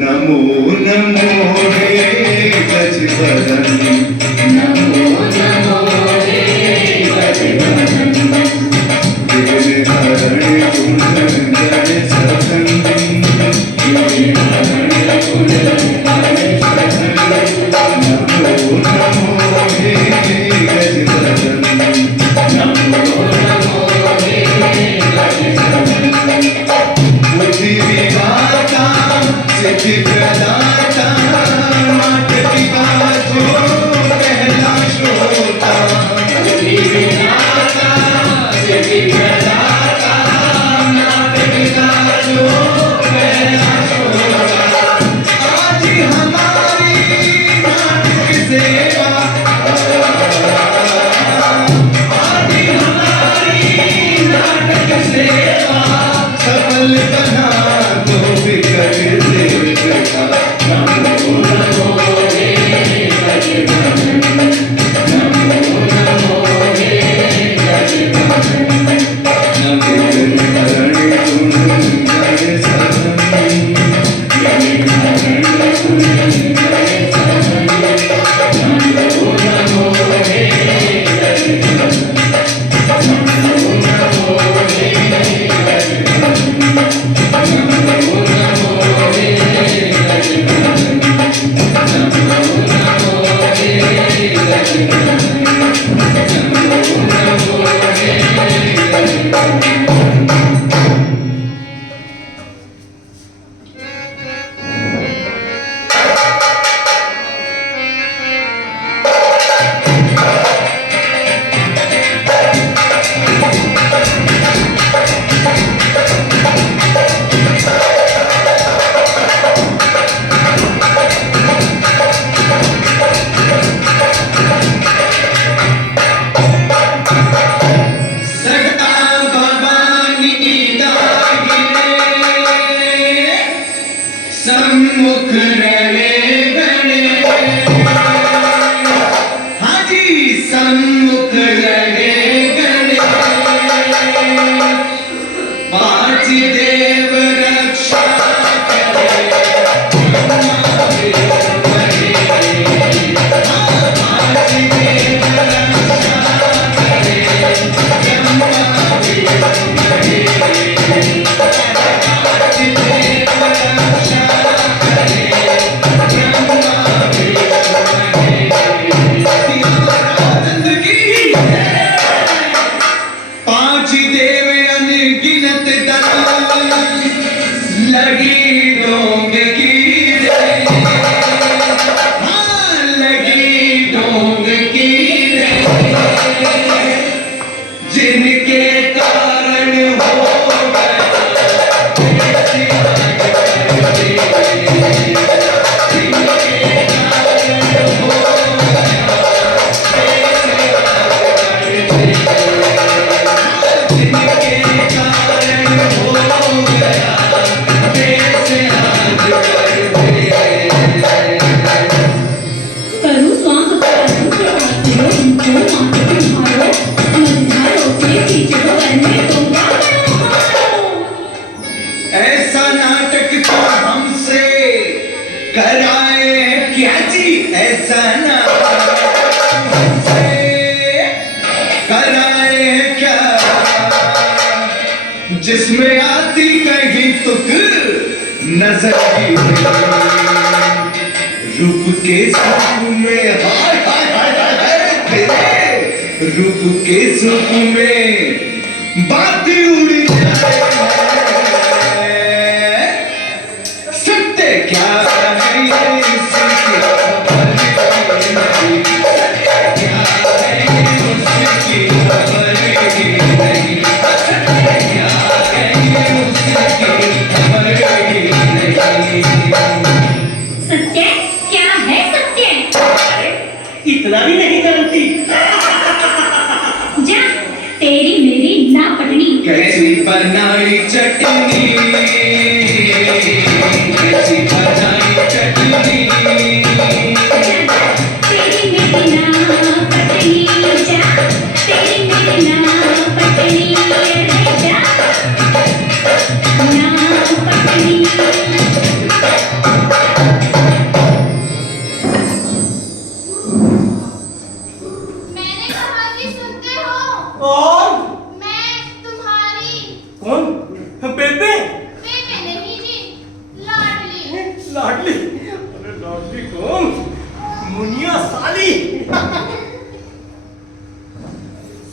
नमो नमो हे गजवदन नमो नमो हे गजवदन विघ्न हरण गुण गण सदन विघ्न हरण गुण गण सदन नमो नमो हे गजवदन नमो नमो हे गजवदन बुद्धि विधाता सिद्धि प्रदाता नाटकिका जो पहला श्रोता बुद्धि विधाता सिद्धि प्रदाता नाटकिका जो पहला श्रोता आज हमारी नाटक सेवा आज हमारी नाटक सेवा सफल बना दो विकट देवता नमो नमो हे गजवदन नमो नमो हे गजवदन विघ्न हरण गुण गण सदन विघ्न हरण गुण गण सदन नमो नमो हे गजवदन नमो नमो हे गजवदन नमो नमो हे गजवदन नमो नमो हे गजवदन नमो नमो हे गजवदन सगता भवानी की दागिने सम्मुख रहे गणे हाजी सम्मुख रहे गणे पांच देव रक्षा करे पांच देव रक्षा करे पांच देव अनगिनत दल लगी डोंग की रे हाँ लगी डोंग की रे जिनके कारण हो गया करूं स्वांग प्रारंभ प्रवासियों इनको मात्र तुम्हारो मझधारों से खींचो करने तो ऐसा नाटक तो हमसे कराए क्या जी ऐसा नाटक हमसे कराए क्या जिसमें आती कहीं तुक नजर की रूप के सुख में हाय हाय हाय हाय तेरे रूप के सुख में बात उड़ जाए सत्य क्या है इसकी खबर नहीं सत्य क्या है उसकी खबर नहीं सत्य क्या है उसकी खबर नहीं सत्य क्या है सत्य इतना भी नहीं जानती जा तेरी मेरी ना पटनी कैसी बनाई चटनी कैसी बनाई चटनी तेरी मेरी ना पटनी जा तेरी मेरी ना पटनी जा ना पटनी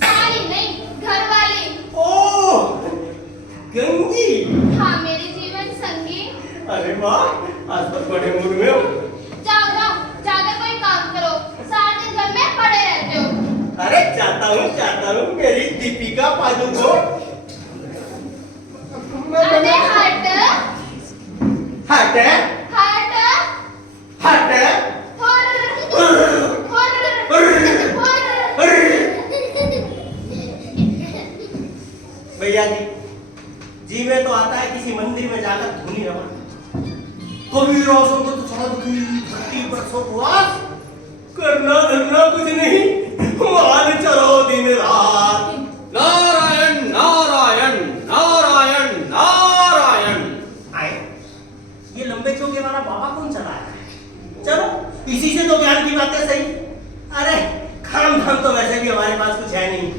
साली नहीं, घरवाली। ओ गंगी। हाँ मेरे जीवन संगी। अरे वाह, आज तो बड़े मूड में हो। जाओ जाओ, जाकर कोई काम करो, सारा दिन घर में पड़े रहते हो। अरे चाहता हूँ मेरी दीपिका पादुकोण। अरे हट हट हट हट। भैया जी में तो आता है किसी मंदिर में जाकर धुनी रवा, कभी रोशों को तो धरती पर उपवास करना धरना कुछ नहीं, मान चलो दिन रात। नारायण नारायण नारायण नारायण। आए ये लंबे चौके वाला बाबा कौन चला है? चलो इसी से तो ज्ञान की बातें सही। अरे खाम धाम तो वैसे भी हमारे पास कुछ है नहीं।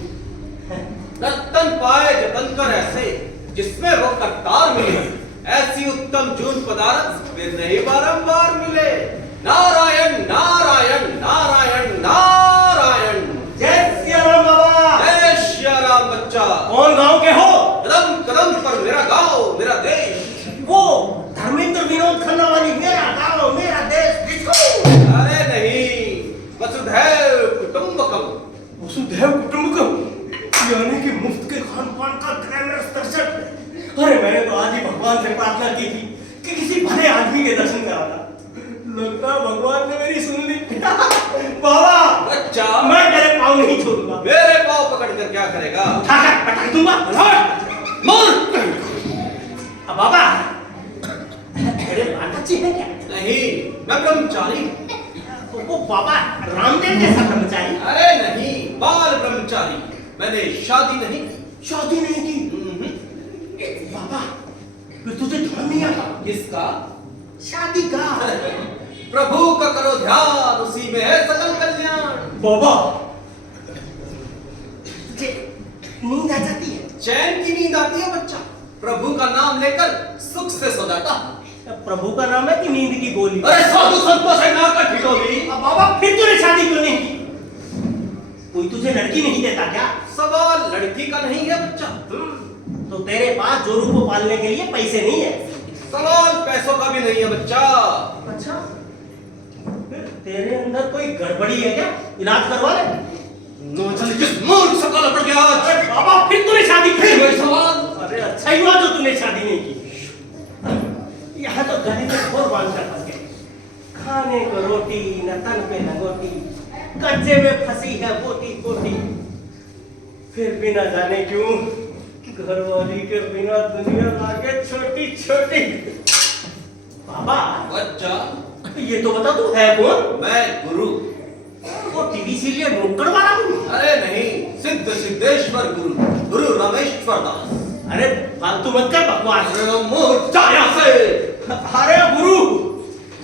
रतन पाए जतन कर ऐसे, जिसमें वो करतार मिले, ऐसी उत्तम जून पदार्थ फिर नहीं बारंबार मिले। नारायण नारायण नारायण नारायण। जय श्री राम बाबा। जय श्री राम बच्चा। कौन गांव के हो? कदम कदम पर मेरा गांव मेरा देश। वो धर्मेंद्र विनोद खन्ना वाली मेरा गांव मेरा देश किसको? अरे नहीं, वसुधैव कुटुंबकम। वसुधैव कुटुंबकम यानी कि मुफ्त के खान पान का ग्लैमरस दर्शन। अरे मैंने तो आज ही भगवान से प्रार्थना की थी कि किसी भले आदमी के दर्शन कराना, लगता है भगवान ने मेरी सुन ली। बाबा बच्चा, मैं तेरे पाँव नहीं छोड़ूंगा। मेरे पाँव पकड़ कर क्या करेगा? उठाकर पटक दूंगा। मोर। अब बाबा तेरे बाल बच्चे हैं क्या? नहीं, मैं ब्रह्मचारी। वो बाबा रामदेव जैसा ब्रह्मचारी? अरे नहीं, बाल ब्रह्मचारी। मैंने शादी नहीं की। शादी नहीं की? बाबा फिर तुझे ध्यान नहीं आता? किसका? शादी का। प्रभु का करो ध्यान, उसी में है सकल कल्याण। बाबा तुझे नींद आ जाती है? चैन की नींद आती है बच्चा, प्रभु का नाम लेकर सुख से सो जाता। प्रभु का नाम है कि नींद की गोली? अरे साधु संतों से ना कर ठिठोली। अब बाबा फिर तूने शादी क्यों नहीं की? कोई तुझे लड़की नहीं देता क्या? सवाल लड़की का नहीं है बच्चा, तो तेरे पास जोरू को पालने के लिए पैसे नहीं है? सवाल पैसों का भी नहीं है बच्चा। अच्छा फिर तेरे अंदर कोई गड़बड़ी है क्या? इलाज करवा ले। मूर्ख सकल प्रज्ञात। अरे बाबा फिर तूने शादी फिर की? वही सवाल। अरे अच्छा ही हुआ जो तूने शादी नहीं की। यहाँ तो गरीब और बांधकर फंस गए, खाने को रोटी न तन पे लंगोटी, कच्चे में फंसी है बोटी बोटी। फिर भी न जाने क्यों घरवाली के बिना दुनिया लागे छोटी छोटी। बाबा बच्चा, ये तो बता तू है कौन? मैं गुरु। वो टीवी सीरियल नुक्कड़ वाला गुरु? अरे नहीं, सिद्ध सिद्धेश्वर गुरु, गुरु रमेश्वर दास। अरे फालतू मत कर बकवास। अरे मूर्ख, जा यहाँ से। अरे गुरु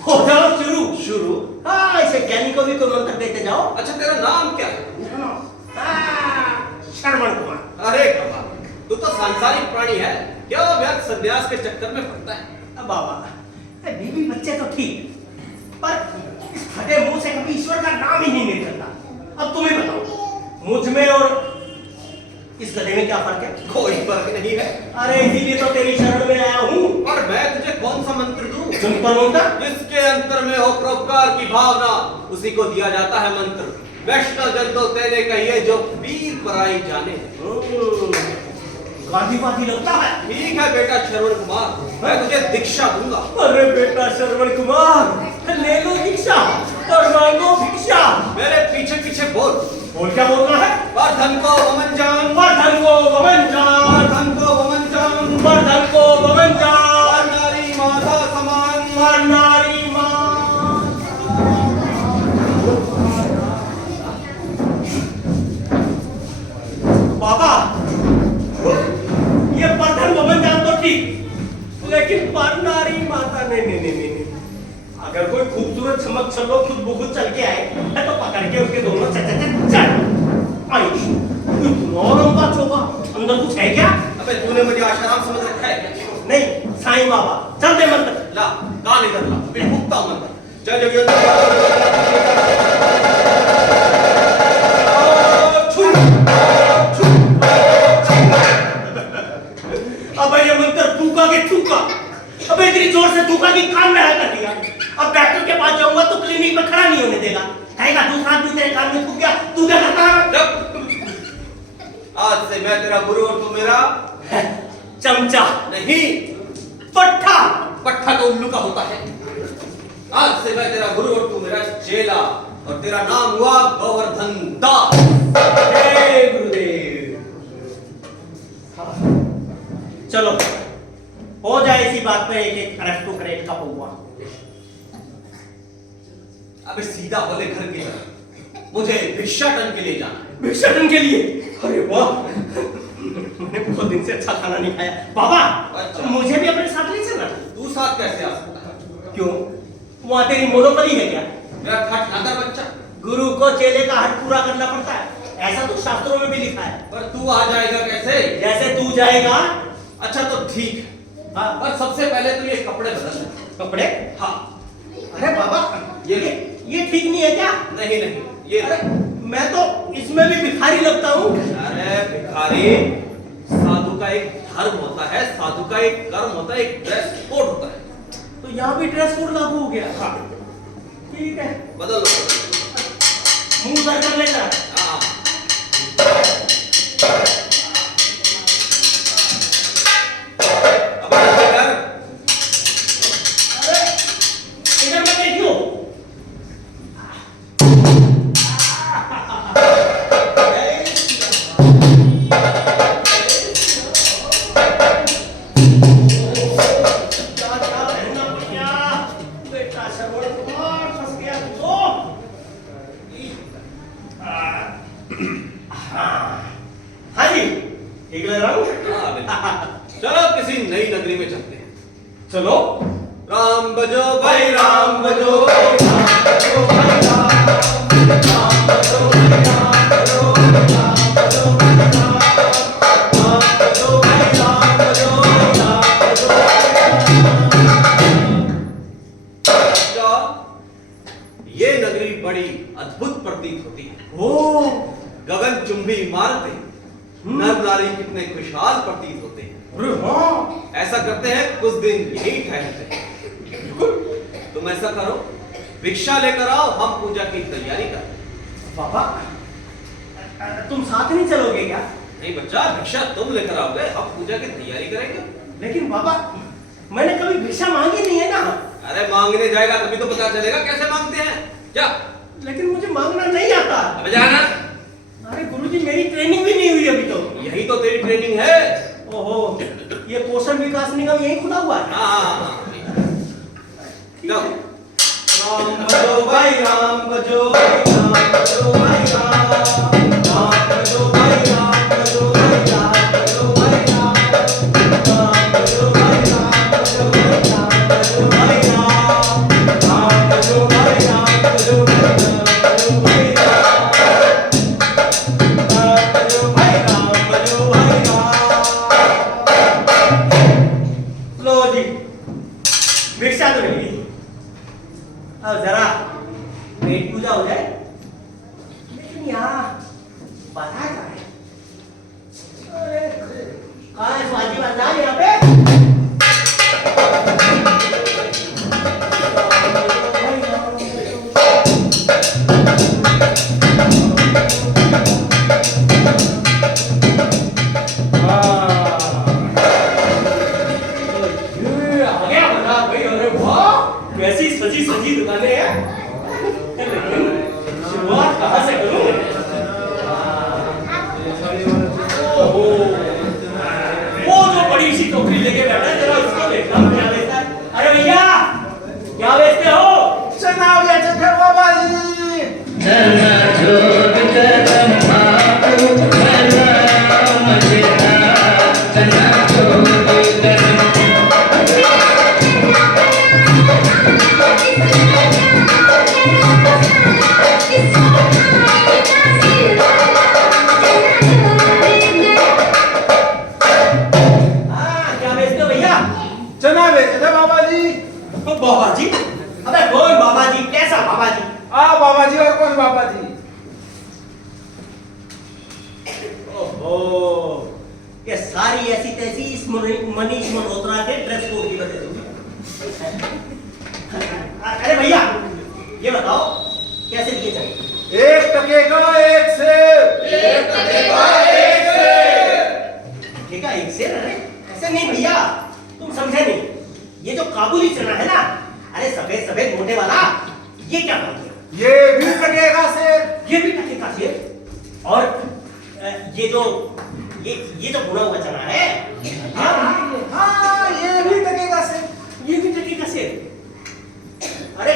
हो जाओ शुरू। शुरू? हाँ ऐसे ज्ञानी को भी कोई मंत्र देते जाओ। अच्छा तेरा नाम क्या है? श्रवण कुमार। अरे बाबा, तू तो सांसारिक प्राणी है, क्या व्यर्थ संन्यास के चक्कर में पड़ता है? अब बाबा बीवी बच्चे तो ठीक, पर इस फटे मुंह से कभी ईश्वर का नाम ही नहीं निकलता। अब तुम्हें बताओ मुझ में और इस गधे में क्या फर्क है? कोई फर्क नहीं है। अरे इसीलिए तो तेरी शरण में आया हूँ। और मैं तुझे कौन सा मंत्र दूं? सुन पर मंत्र? जिसके अंतर में हो परोपकार की भावना, उसी को दिया जाता है मंत्र। वैष्णव जन तो तेरे कहिए जो पीर पराई जाने। गांधीवादी लगता है। ठीक है बेटा श्रवण कुमार, मैं तुझे दीक्षा दूंगा। अरे बेटा श्रवण कुमार ले लो दीक्षा और मांगो भिक्षा। मेरे पीछे पीछे बोल। बोल क्या बोलना है? वर्धन को वमन जान, वर्धन को वमन जान, वर्धन को वमन जान, वर्धन को वमन जान, नारी माता समान, नारी मां। बाबा ये वर्धन वमन जान तो ठीक, लेकिन नारी माता नहीं नहीं नहीं नहीं। अगर कोई खूबसूरत चमक चलो खुद बुखुद चल के आए तो पकड़ के उसके दोनों चल लंबा चौका अंदर कुछ है क्या? अबे तूने मुझे आशाराम समझ रखा है? नहीं साईं बाबा चल दे मंत्र। ला कान इधर ला, मैं भुगता मंत्र। जय जय अबे इतनी जोर से थूका कि कान में कर दिया। अब डॉक्टर के पास जाऊंगा तो क्लिनिक में खड़ा नहीं होने देगा। कहेगा दूसरा आदमी तेरे कान में थूक गया, तू क्या करता है? आज से मैं तेरा गुरु और तू मेरा चमचा नहीं, पट्टा। पट्टा तो उल्लू का होता है। आज से मैं तेरा गुरु और तू मेरा चेला, और तेरा नाम हुआ गोवर्धन दास। जय गुरुदेव। चलो हो जाए इसी बात पे एक एक अरिस्टोक्रेट का पौवा। अबे सीधा बोले घर की तरफ, मुझे भिक्षाटन के लिए जाना है। भिक्षाटन के लिए? अरे वाह, मैंने बहुत दिन से अच्छा खाना नहीं खाया। बाबा अच्छा। मुझे भी अपने साथ ले चलना। तू साथ कैसे आ सकता है? क्यों, वहां तेरी मोनोपली है क्या? मेरा खट नाकर बच्चा। गुरु को चेले का हक पूरा करना पड़ता है, ऐसा तो शास्त्रों में भी लिखा है। पर तू आ जाएगा कैसे? जैसे तू जाएगा। अच्छा तो ठीक है, हाँ, पर सबसे पहले तो ये कपड़े बदल ले। कपड़े? हाँ। अरे बाबा, ये ठीक नहीं है क्या? नहीं नहीं, ये अरे मैं तो इसमें भी भिखारी लगता हूँ। अरे भिखारी, साधु का एक धर्म होता है, साधु का एक कर्म होता है, एक ड्रेस कोड होता है। तो यहाँ भी ड्रेस कोड लागू हो गया। हाँ ठीक है, बदल लो। मुंह उधर कर लेना। हाँ। अब ऐसे कर। अरे इधर मत देखियो। चलो किसी नई नगरी में चलते हैं। चलो। राम बजो भाई, राम बजो भाई, राम बजो भाई, राम बजो भाई, राम बजो भाई, राम बजो भाई, राम बजो भाई, राम बजो भाई, राम बजो भाई। ये नगरी बड़ी अद्भुत प्रतीत होती है। ओ गगन चुंबी इमारतें, नर नारी कितने खुशहाल प्रतीत होते हैं। अरे वाह, ऐसा करते हैं कुछ दिन यही ठहरते हैं। तुम ऐसा करो, भिक्षा लेकर आओ, हम पूजा की तैयारी करें। पापा तुम साथ नहीं चलोगे क्या? नहीं बच्चा, भिक्षा तुम लेकर आओगे, हम पूजा की तैयारी करेंगे। लेकिन पापा मैंने कभी भिक्षा मांगी नहीं है ना। अरे मांगने जाएगा तभी तो पता चलेगा कैसे मांगते हैं। क्या? लेकिन मुझे मांगना नहीं आता। अब जाना। अरे गुरुजी मेरी ट्रेनिंग भी नहीं हुई अभी तो। यही तो तेरी ट्रेनिंग है। ओहो, ये कौशल विकास निगम यही खुला हुआ है। हाँ। ठीक है। राम बजो भाई, राम बजो भाई, राम बजो भाई, राम बजो भाई, राम बजो भाई, राम बजो भाई, राम बजो भाई, राम बजो भाई, राम बजो भाई, राम बजो भाई, राम बजो भाई, राम बजो भाई, राम बजो भाई, राम। लो जी, भिक्षा तो मिली। अब जरा पेट पूजा हो जाए। लेकिन यहाँ पता क्या है? अरे आज बाजी बाजार यहाँ पे। कैसी सजी सजी दुकानें हैं, शुरुआत कहाँ से करूं? ओहो, वो जो बड़ी सी टोकरी लेके बैठा है, जरा उसको देखना क्या बेचता है। अरे भैया क्या बेचते हो? चना बेचते हो बाबा जी। चना जोग करम बापू भला मजेदा, चना जोग करम क्या बेचते हो भैया? चना बेचते बाबा जी। बाबा जी? अबे कौन बाबा जी? कैसा बाबा जी? बाबा जी और कौन बाबा जी? ओहो, ये सारी ऐसी तैसी इस मनीष मल्होत्रा के ड्रेस कोड की वजह से हुई। ये बताओ कैसे दिए चने? 1 टके का 1 सेर। ठीक है, एक सेर? अरे ऐसे नहीं भैया, तुम समझे नहीं। ये जो काबुली चना है ना, अरे सफेद सफेद मोटे वाला, ये क्या भाव दिया? ये भी टके का सेर। ये भी टके का सेर। और ये जो भुना हुआ चना है, हाँ ये भी टके का सेर। ये भी टके का सेर। अरे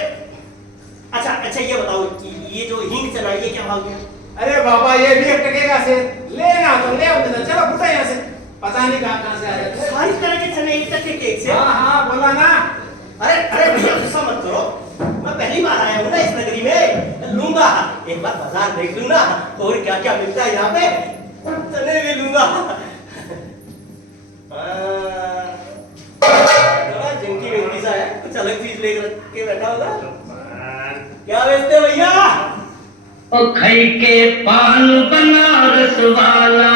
अच्छा ये बताओ कि ये जो हींग चना है, ये क्या भाव दिया? अरे बाबा ये भी 1 टके का सेर। लेना तो ले आओ, चलो फुटा यहाँ से। पता नहीं कहाँ से आ जाते हैं। सारी तरह के चने एक टके के एक सेर। हाँ बोला ना। अरे भैया गुस्सा मत करो, मैं पहली बार आया हूँ ना इस नगरी में, लूंगा एक बार बाजार देख लूंगा और क्या क्या मिलता है यहाँ पे, चने भी लूंगा। जिनकी मिलती सा है, कुछ अलग चीज लेकर के बैठा होगा। क्या बेचते हो भैया? ओ खई के पान बनारस वाला,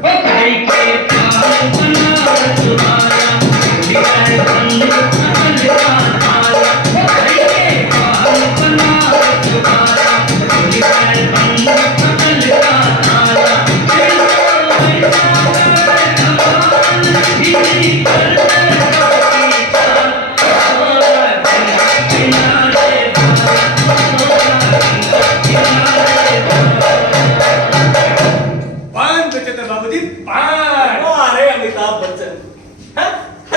ओ खई के पान बनारस वाला, बिगाड़ बंद अकल का ताला। ओ खई के पान बनारस वाला, बिगाड़ बंद अकल का ताला। दिल को ऐसा करे कमाल, इसी कर अरे अमिताभ बच्चन,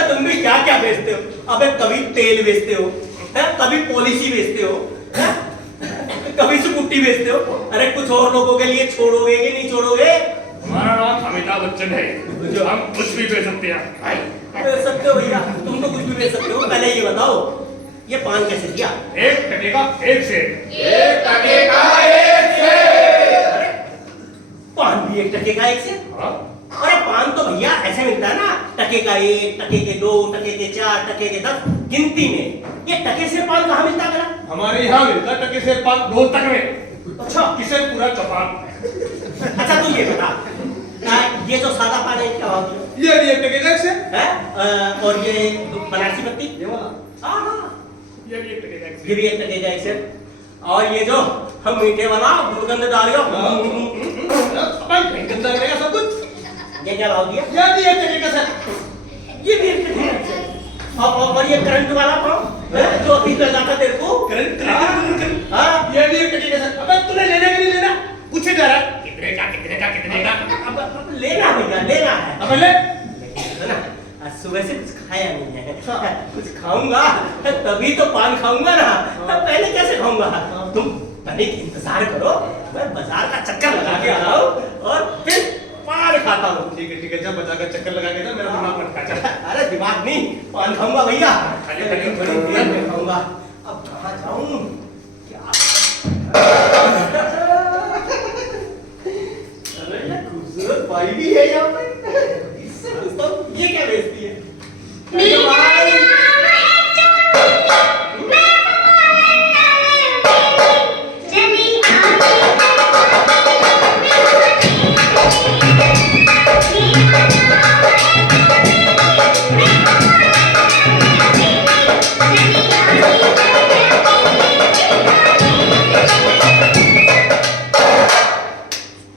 तुम भी क्या क्या बेचते हो? अबे कभी तेल बेचते हो, कभी पॉलिसी बेचते हो, कभी सुकुट्टी बेचते हो। अरे कुछ और लोगों के लिए छोड़ोगे कि नहीं छोड़ोगे? हमारा नाम अमिताभ बच्चन है, जो हम कुछ भी बेच सकते हैं। बेच सकते हो भैया, तुम तो कुछ भी बेच सकते हो। पहले ये बताओ, ये पान कैसे दिया? 1 टके का 1 सेर। पान भी 1 टके का 1 सेर? हाँ? अरे पान तो भैया ऐसे मिलता है ना, टके का 1, टके के 2, टके के 4, टके के 10, गिनती में। ये टके से पान कहाँ मिलता है? हमारे यहाँ मिलता टके से 2 तक में। अच्छा किसे पूरा चपान। अच्छा तू ये बता, ये जो सादा पान है क्या भाव दिया? ये भी 1 टके का 1 सेर। है? और ये बनारसी पत्ती? ये वाला हाँ, ये भी 1 टके का 1 ये भी 1 टके का 1 सेर। और ये जो हम मीठे वाला गुलकंद डालियो, गंदा करेगा सब कुछ। ये क्या भाव दिया? ये भी 1 टके का सेर। ये भी 1 टके का 1 सेर। और ये करंट वाला पान, जो अभी लगाता तेरे को करंट। हाँ, ये भी 1 टके का सेर। अबे तूने लेना कि नहीं लेना? पूछे जा रहा है कितने का। अब लेना भैया, लेना है। अब ले। है ना? आज सुबह से कुछ खाया नहीं है, कुछ खाऊंगा तभी तो पान खाऊंगा ना, पहले कैसे खाऊंगा? तुम पहले इंतजार करो, मैं बाजार का चक्कर लगा के आता हूँ और फिर पान खाता हूँ। ठीक है जब बचा कर चक्कर लगा के ना मेरा दिमाग मत खा। चल। अरे दिमाग नहीं, पान खाऊंगा भैया, खाली थोड़ी देर में खाऊंगा। अब कहाँ जाऊँ क्या? अरे ये खूबसूरत बाई भी है यहाँ पे, इससे पूछता हूँ ये क्या बेचती है?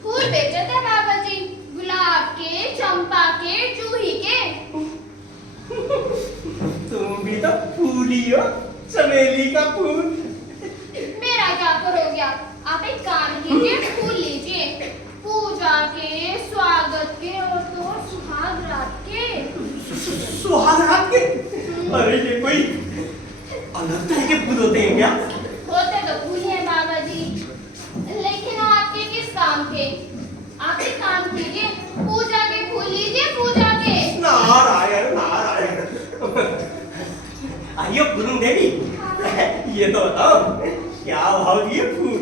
फूल बेचे थे बाबा जी, गुलाब के, चंपा के, जूही के। तुम भी तो फूली हो, चमेली का फूल। मेरा क्या करोगे आप एक काम कीजिए, फूल लीजिए, पूजा के, स्वागत के और तो सुहाग रात के। सुहाग रात के? अरे ये कोई अलग तरह के फूल होते हैं क्या? होते तो फूल हैं बाबा जी, लेकिन आपके किस काम के? आप एक काम कीजिए, पूजा के फूल लीजिए, पूजा के। नारायण नारायण। आइयो फूलन देवी, ये तो बताओ क्या भाव दिए फूल?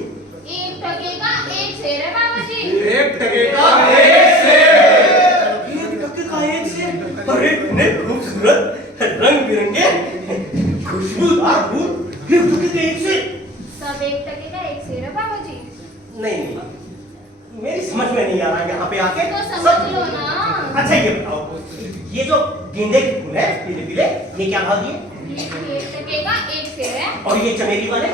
1 टके का 1 सेर है बाबा जी। 1 टके का 1 सेर। 1 टके का 1 सेर? अरे इतने खूबसूरत रंग बिरंगे खुशबूदार फूल 1 टके का 1 सेर? सब 1 टके का 1 सेर है बाबा जी। नहीं, मेरी समझ में नहीं आ रहा यहाँ पे आके। तो समझ लो ना। अच्छा ये बताओ, ये जो गेंदे के फूल है पीले पीले, ये क्या भाव दिए? ये 1 टके का 1 सेर है। और ये चमेली वाले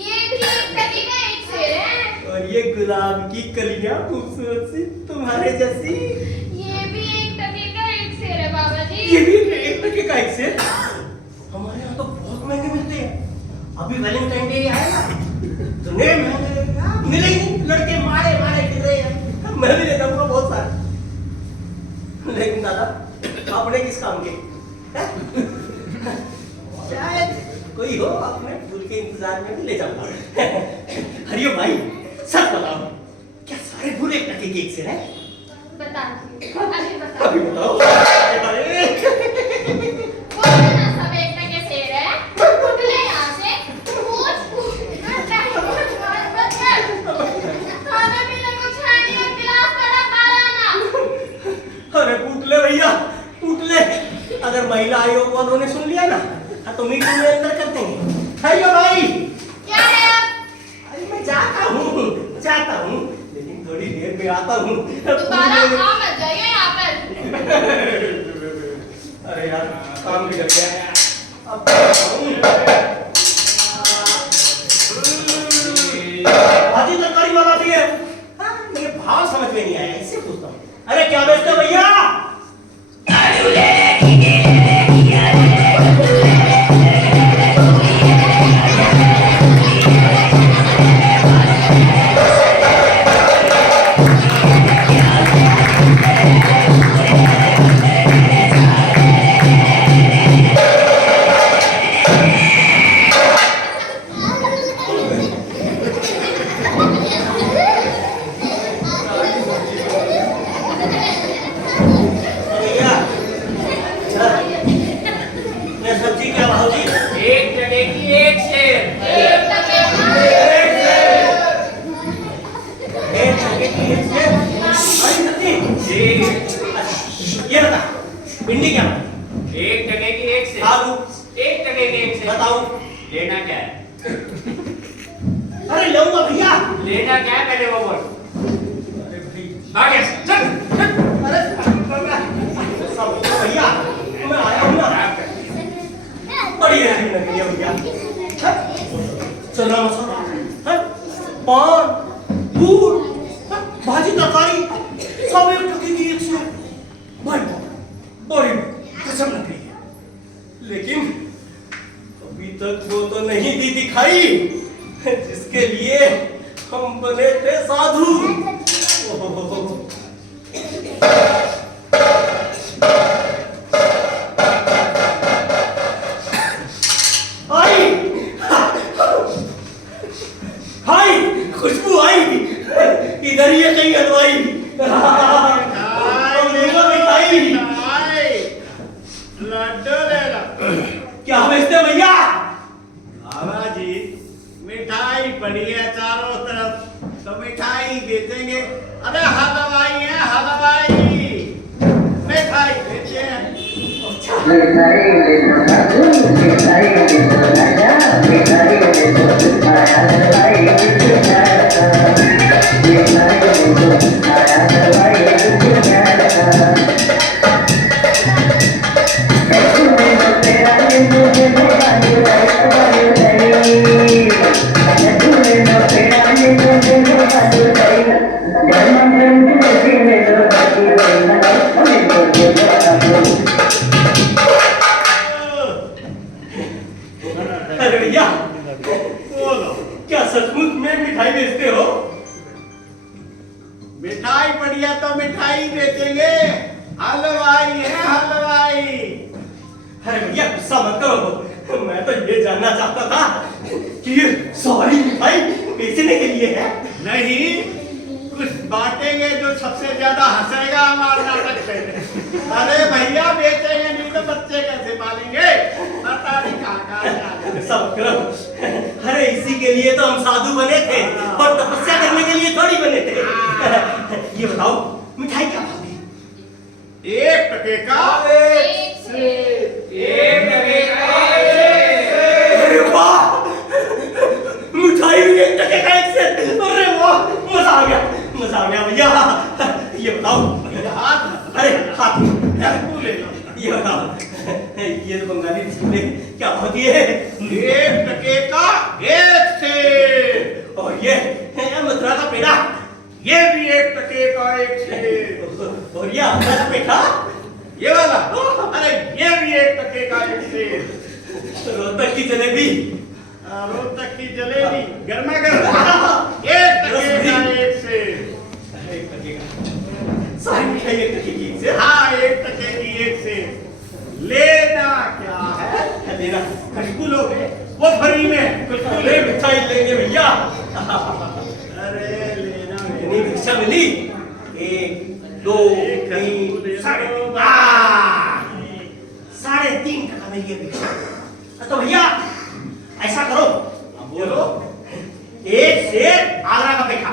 ये भी 1 टके का 1 सेर है। और ये गुलाब की कलियां खूबसूरत सी तुम्हारे जैसी ये भी 1 टके का 1 सेर है बाबा जी। ये भी 1 टके का 1 सेर। हमारे यहाँ तो बहुत महंगे मिलते हैं। अभी वैलेंटाइन डे आएगा तो नए महंगे मिले ही नहीं, लड़के मारे मारे फिर रहे हैं। मैं भी लेता हूँ बहुत सारे, लेकिन दादा आपने किस काम के हैं? शायद कोई हो, अपने फूल के इंतजार में भी ले जाऊंगा। हरिओम भाई सच बताओ, क्या सारे फूल 1 टके के 1 सेर है? बताती हूँ, अभी अभी बताओ। बताओ। वो ना सब 1 टके सेर है। निकले यहाँ से, खाने पीने को छानी और गिलास का डब्बा लाना। अरे पूतले भैया पूतले, अगर महिला आयोग वालों ने सुन लिया ना तो मीटिंग में अंदर कर देंगे। हरिओम भाई क्या है अब? अरे मैं जाता हूँ लेकिन थोड़ी देर में आता हूँ। दोबारा आ मत जाइए यहाँ पर। अरे यार काम बिगड़ गया। अब भाजी तरकारी वाला भी है। हाँ, मुझे भाव समझ में नहीं आया, इससे पूछता हूँ। अरे क्या बेचते हो भैया? भैया ये सब्जी क्या भाव जी? 1 टके की 1 सेर। 1 टके का 1 टके की 1 सेर। हरी सब्जी ये बता, भिंडी क्या भाव? 1 टके की 1 सेर। आलू 1 टके की 1 सेर। बताओ। लेना क्या है? अरे लऊंगा भैया। लेना क्या है पहले वो बोल। अरे भाई भाग यहाँ से, चल। अरे सब भैया मैं आया हूँ ना, बड़ी रहनी लग रही है भैया। चना मसाला हैं, पान दूध हैं, भाजी तरकारी सब 1 टके की 1 सेर। भाई बड़ी कसम लग रही है, लेकिन अभी तक वो तो नहीं दी दिखाई जिसके लिए हम बने थे साधु। ओहो। आई हाय खुशबू आई, इधर ही है कहीं हलवाई। मिठाई लड्डू ले लो। क्या बेचते भैया? बाबा जी मिठाई पड़ी है चारों तरफ, तो मिठाई बेचेंगे। अरे हलवाई है हलवाई, मिठाई बेचे हैं। अरे भैया बोलो, क्या सचमुच में मिठाई बेचते हो? मिठाई पड़ी है तो मिठाई बेचेंगे। हलवाई है हलवाई। अरे भैया गुस्सा मत करो, मैं तो ये जानना चाहता था कि ये सारी मिठाई बेचने के लिए है। नहीं, कुछ बांटेंगे जो सबसे ज्यादा हंसेगा हमारे नाटक पे। अरे भैया बेचेंगे नहीं तो बच्चे कैसे पालेंगे? पता नहीं कहाँ जाएगा। सब करो। अरे इसी के लिए तो हम साधु बने थे और तपस्या करने के लिए थोड़ी बने थे। ये बताओ मिठाई क्या भाव दी? 1 टके का 1 सेर। 1 टके का 1 सेर। अरे वाह, मिठाई भी 1 टके का 1 सेर। अरे वाह, मजा आ गया भैया। ये बताओ, हाथ अरे हाथ ये बताओ ये तो बंगाली में क्या होती है? 1 टके का 1 सेर। और ये मथुरा का पेड़ा, ये भी 1 टके का 1 सेर। और ये आगरा का पेठा, ये वाला, अरे ये भी 1 टके का 1 सेर। रोहतक की जलेबी, रोहतक की जलेबी गर्मा गर्म 1 टके का 1 सेर। सारी मिठाई 1 टके की से। हाँ 1 टके की 1 सेर। लेना क्या है? लेना खुशबू लोगे वो फ्री में कुछ खुशबू ले ले। मिठाई लेंगे भैया। अरे लेना कितनी भिक्षा मिली? 1 2 3 3.5 टका मिली है भिक्षा। तो भैया ऐसा करो, बोलो। 1 सेर आगरा का पेठा,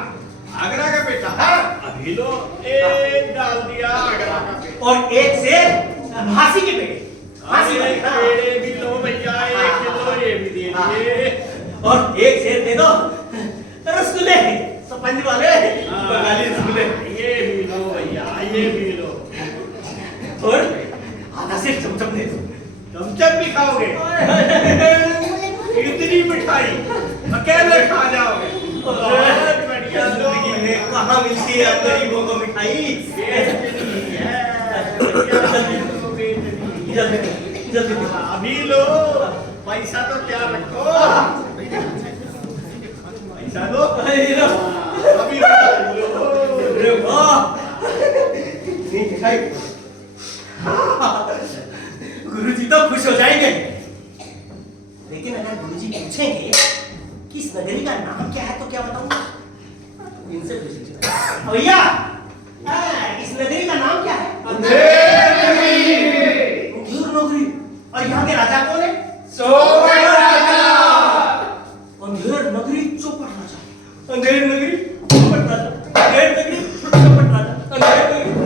आगरा का पेठा, हाँ अभी लो 1 डाल दिया आगरा का पेठा। और 1 सेर फांसी के पेड़े, फांसी अरे वाले, हाँ। पेड़े भी लो भैया, 1 किलो ये भी दे दिए। और 1 सेर दे दो रसगुल्ले, स्पंज वाले बंगाली रसगुल्ले। ये भी लो भैया, ये भी लो। और आधा सेर चमचम दे दो। चमचम भी खाओगे? इतनी मिठाई अकेले खा जाओगे? बहुत बढ़िया जिंदगी में कहाँ मिलती है गरीबों को मिठाई? जल्दी जल्दी अभी लो, पैसा तो क्या रखो, पैसा दो। अभी लो। अरे वाह, इतनी मिठाई, गुरुजी तो खुश हो जाएंगे। लेकिन अगर गुरुजी पूछेंगे कि इस नगरी का नाम क्या है तो क्या बताऊंगा? इनसे पूछिए भैया, इस नगरी का नाम क्या है? अंधेर नगरी। और यहाँ के राजा कौन है? चौपट राजा। अंधेर नगरी चौपट राजा, अंधेर नगरी चौपट राजा, अंधेर नगरी चौपट राजा, अंधेर नगरी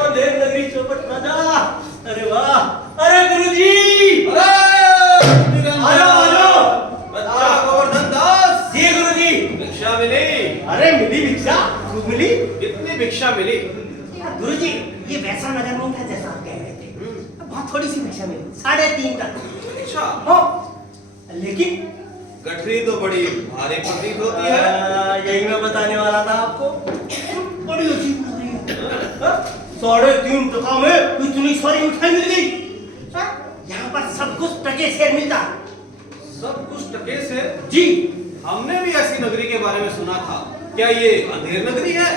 अंधेर नगरी चौपट राजा। अरे वाह, अरे गुरुजी, बच्चा गोवर्धन दास, जी गुरुजी। भिक्षा मिली? अरे मिली भिक्षा, खूब मिली। कितनी भिक्षा मिली? गुरुजी ये वैसा नगर नहीं था जैसा आप कह रहे थे, बहुत थोड़ी सी भिक्षा मिली, 3.5 टका। अच्छा, हाँ, लेकिन गठरी तो बड़ी भारी प्रतीत होती है। यही मैं बताने वाला था आपको, बड़ी अजीब लग रही है। 3.5 टका में इतनी सारी मिठाई मिल गई। यहाँ पर सब कुछ टके से मिलता है। सब कुछ टके से? जी, हमने भी ऐसी नगरी के बारे में सुना था। क्या ये अंधेर नगरी है?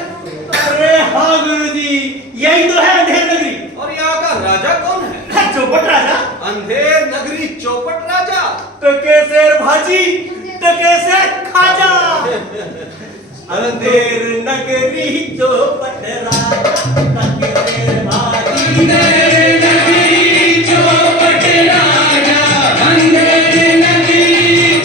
अरे हाँ गुरुजी, यही तो है अंधेर नगरी। और यहाँ का राजा कौन है? चौपट राजा। अंधेर नगरी चौपट राजा। टके से भाजी, टके से खाजा। अंधेर नगरी चौपट राजा, टके से भाजी। अंधेर नगरी चौपट राजा, अंधेर नगरी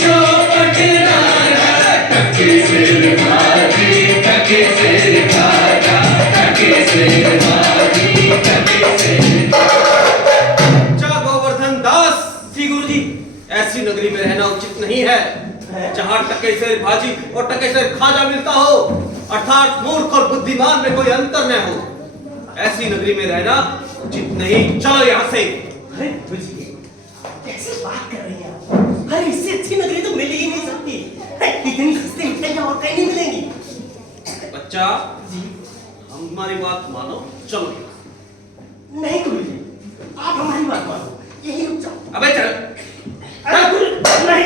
चौपट राजा, टके से भाजी, टके से खाजा, टके से भाजी, टके से। अच्छा गोवर्धन दास, जी गुरुजी। ऐसी नगरी में रहना उचित नहीं है जहाँ टके से भाजी और टके से खाजा मिलता हो, अर्थात मूर्ख और बुद्धिमान में कोई अंतर न हो। ऐसी नगरी में रहना उचित नहीं। चलो यहाँ से। अरे गुरुजी, कैसे बात कर रही हैं आप? अरे इससे अच्छी नगरी तो मिल ही नहीं सकती। इतनी सस्ती मिठाइयाँ और कहीं नहीं मिलेंगी। बच्चा जी, हमारी बात मानो, चलो। नहीं गुरुजी, आप हमारी बात मानो, यही रुक जाओ। अबे चल। अरे गुरु, नहीं,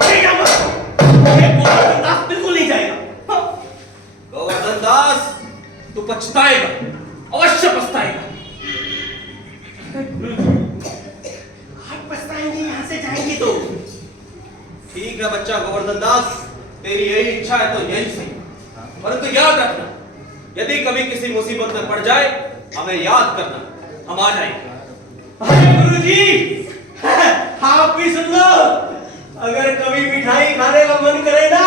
नहीं जाऊंगा। ये गोवर्धन दास बिल्कुल नहीं जाएगा। गोवर्धन दास, तू पछताएगा, अवश्य पछताएगा। आप पछताएंगे यहाँ से जाएंगे तो। ठीक है बच्चा गोवर्धन दास, तेरी यही इच्छा है तो यही सही। परंतु याद रखना, यदि कभी किसी मुसीबत में पड़ जाए हमें याद करना, हम आ जाएंगे। अरे गुरुजी, आप भी सुन लो, अगर कभी मिठाई खाने का मन करे ना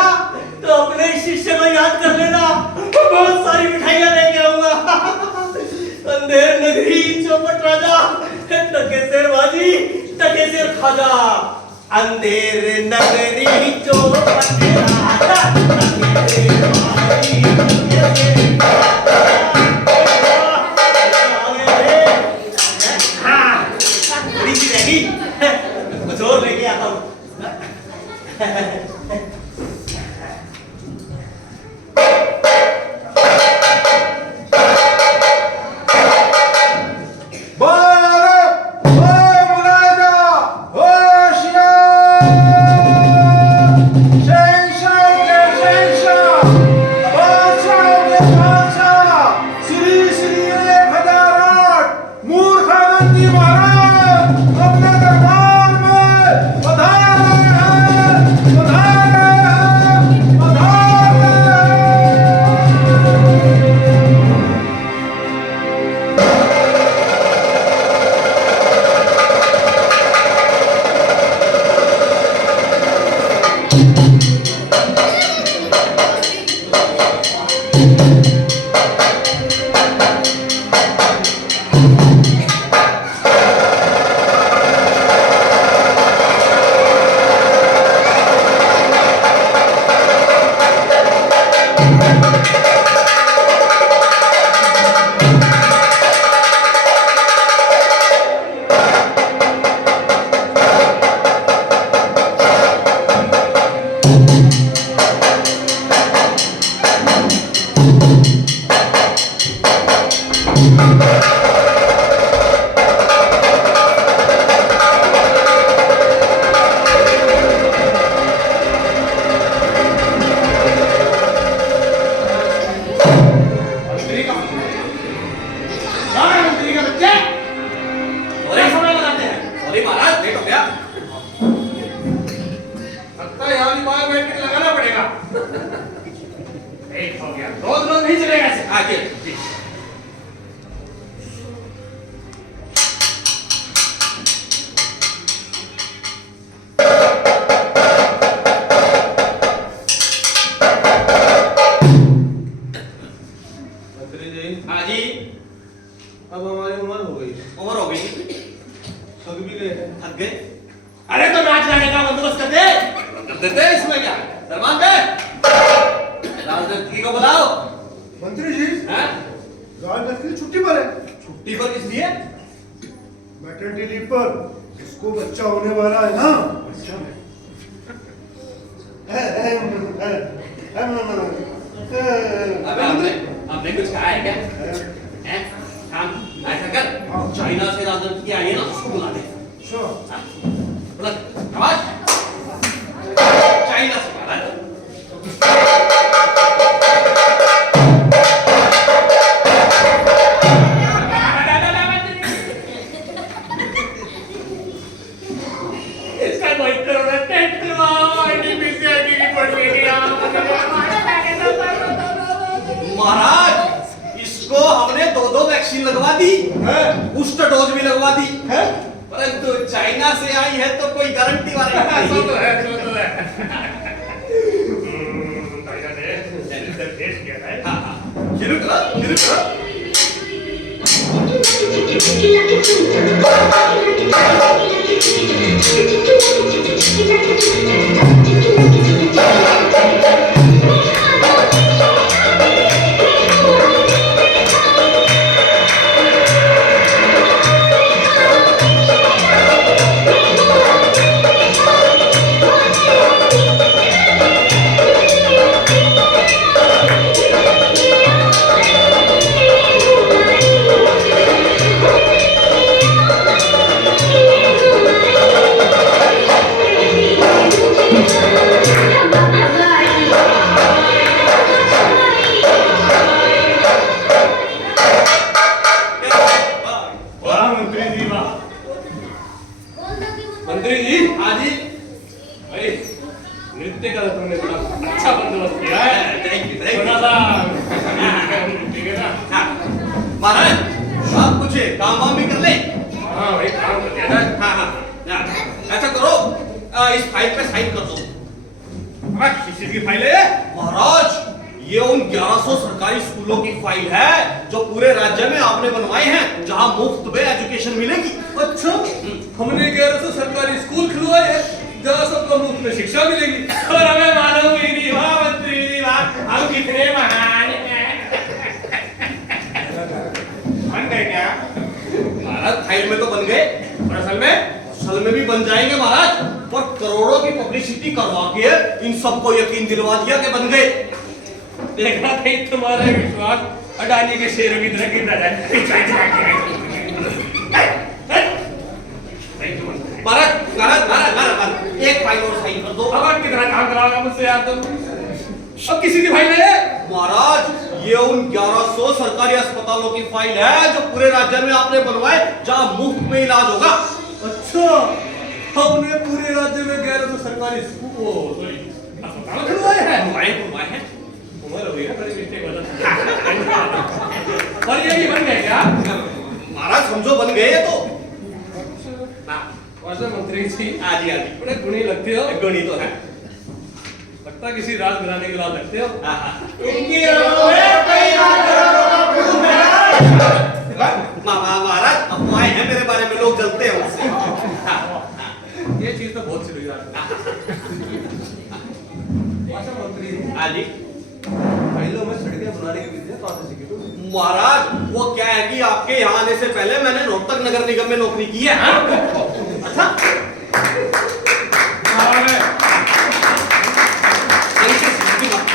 तो अपने शिष्य को याद कर लेना, बहुत सारी मिठाइयाँ लेके आऊंगा। अंधेर नगरी चौपट राजा, टके से भाजी, टके से खाजा। अंधेर नगरी चौपट राजा, टके से भाजी। मंत्री का मंत्री का बच्चे थोड़े समय लगाते हैं। सॉरी महाराज, लेट हो गया। लगता है यहाँ भी बायोमेट्रिक लगाना पड़ेगा। एक हो गया, रोज रोज नहीं चलेगा ऐसे। आगे मंत्री जी, हाँ जी, अब हमारी उम्र हो गई, उम्र हो गई, थक भी गए हैं। थक गए। अरे तो नाच गाने का बंदोबस्त कर दे। कर देते हैं, इसमें क्या है? दरबान पे राजदत्ती को बुलाओ। मंत्री जी, हैं? राजदत्त की छुट्टी पर है। छुट्टी पर किस लिए? मैटरनिटी लीव पर। इसको बच्चा होने वाला है ना। अबे हमने कुछ कहा है क्या? हैं? हम ऐसा कर, चाइना से राजदत्ती आई है ना, उसको बुला दे। हाँ, बुला दे। आवाज। चाइना से बुला दे। इसका कोई करोड़ टेस्ट करवाओ, आईडीपीसी आईडी रिपोर्ट लेके आओ। महाराज, इसको हमने 2-2 वैक्सीन लगवा दी, बूस्टर डोज भी लगवा दी, परंतु चाइना से आई है तो कोई गारंटी वारंटी सो नहीं। तो है, सो तो है। चाइना ने सैनिटाइजर टेस्ट किया है। हाँ, हाँ, शुरू करो, शुरू करो। वाह मंत्री जी, वाह। मंत्री जी, हाँ जी, भाई नृत्य का तो तुमने बड़ा अच्छा बंदोबस्त किया है। थैंक यू, थैंक थोड़ा यू। सा ठीक है ना? हाँ, महाराज, आप कुछ काम वाम भी कर ले। हाँ भाई, काम कर दिया था। हाँ, हाँ, ऐसा करो, इस फाइल पे साइन कर दो। किस चीज की फाइल है ये? महाराज, ये उन 1100 सरकारी स्कूलों की फाइल है जो पूरे राज्य में आपने बनवाए हैं, जहां मुफ्त में एजुकेशन मिलेगी। अच्छा, हमने 1100 सरकारी स्कूल खुलवाए हैं जहाँ सबको मुफ्त में शिक्षा मिलेगी, और हमें मालूम ही नहीं। वाह मंत्री जी, वाह, हम कितने महान हैं। बन गए क्या? महाराज, फाइल में तो बन गए, और असल में असल में भी बन जाएंगे महाराज, पर करोड़ों की पब्लिसिटी करवा के इन सबको यकीन दिलवा दिया कि बन गए। देखना कहीं तुम्हारा विश्वास अडानी के शेरों की तरह गिरना जाए। महाराज, महाराज, महाराज, महाराज, एक फाइल और साइन कर दो। अब कितना काम कराओगे मुझसे यार तुम? अब किसी की फाइल है? महाराज, ये उन 1100 सरकारी अस्पतालों की फाइल है जो पूरे राज्य में आपने बनवाए, जहां मुफ्त में इलाज होगा। अच्छा, हमने पूरे राज्य में 1100 सरकारी स्कूल अस्पताल खुलवाए हैं। बनवाए हैं। उम्र हो गई ना, बड़ी मिस्टेक हो जाती। और ये भी बन गए क्या? महाराज, समझो बन गए ये तो। वैसे मंत्री जी, आजी आजी, बड़े गुणी लगते हो। गणी तो है। लगता है किसी राज घराने के लाल लगते हो। हाँ, हाँ। इनकी महाराज अफवाहें हैं मेरे बारे में, लोग जलते हैं उससे। ये चीज तो बहुत सी लगी यार। अच्छा मंत्री हाँ जी महिलाओं में सड़कें बनाने की विद्या कहाँ से सीखी तुम? महाराज, वो क्या है कि आपके यहाँ आने से पहले मैंने रोहतक नगर निगम में नौकरी की है। हाँ? अच्छा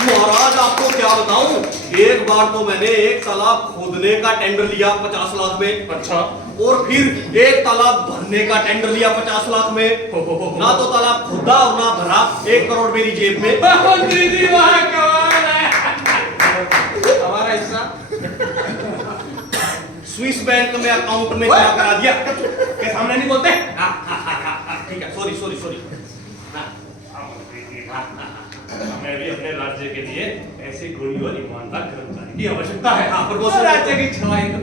महाराज, आपको क्या बताऊं, एक बार तो मैंने एक तालाब खोदने का टेंडर लिया 50 लाख में। अच्छा। और फिर एक तालाब भरने का टेंडर लिया 50 लाख में। ना तो तालाब खोदा और ना भरा, 1 करोड़ मेरी जेब में। मंत्री जी वहाँ कमाल है। हमारा हिस्सा स्विस बैंक में अकाउंट में जमा करा दिया। के सामने नहीं बोलते? ठीक है, सॉरी सॉरी सॉरी। हमें भी अपने राज्य के लिए ऐसे गुणी और ईमानदार कर्मचारी की आवश्यकता है। हाँ, प्रमोशन राज्य की छवाई को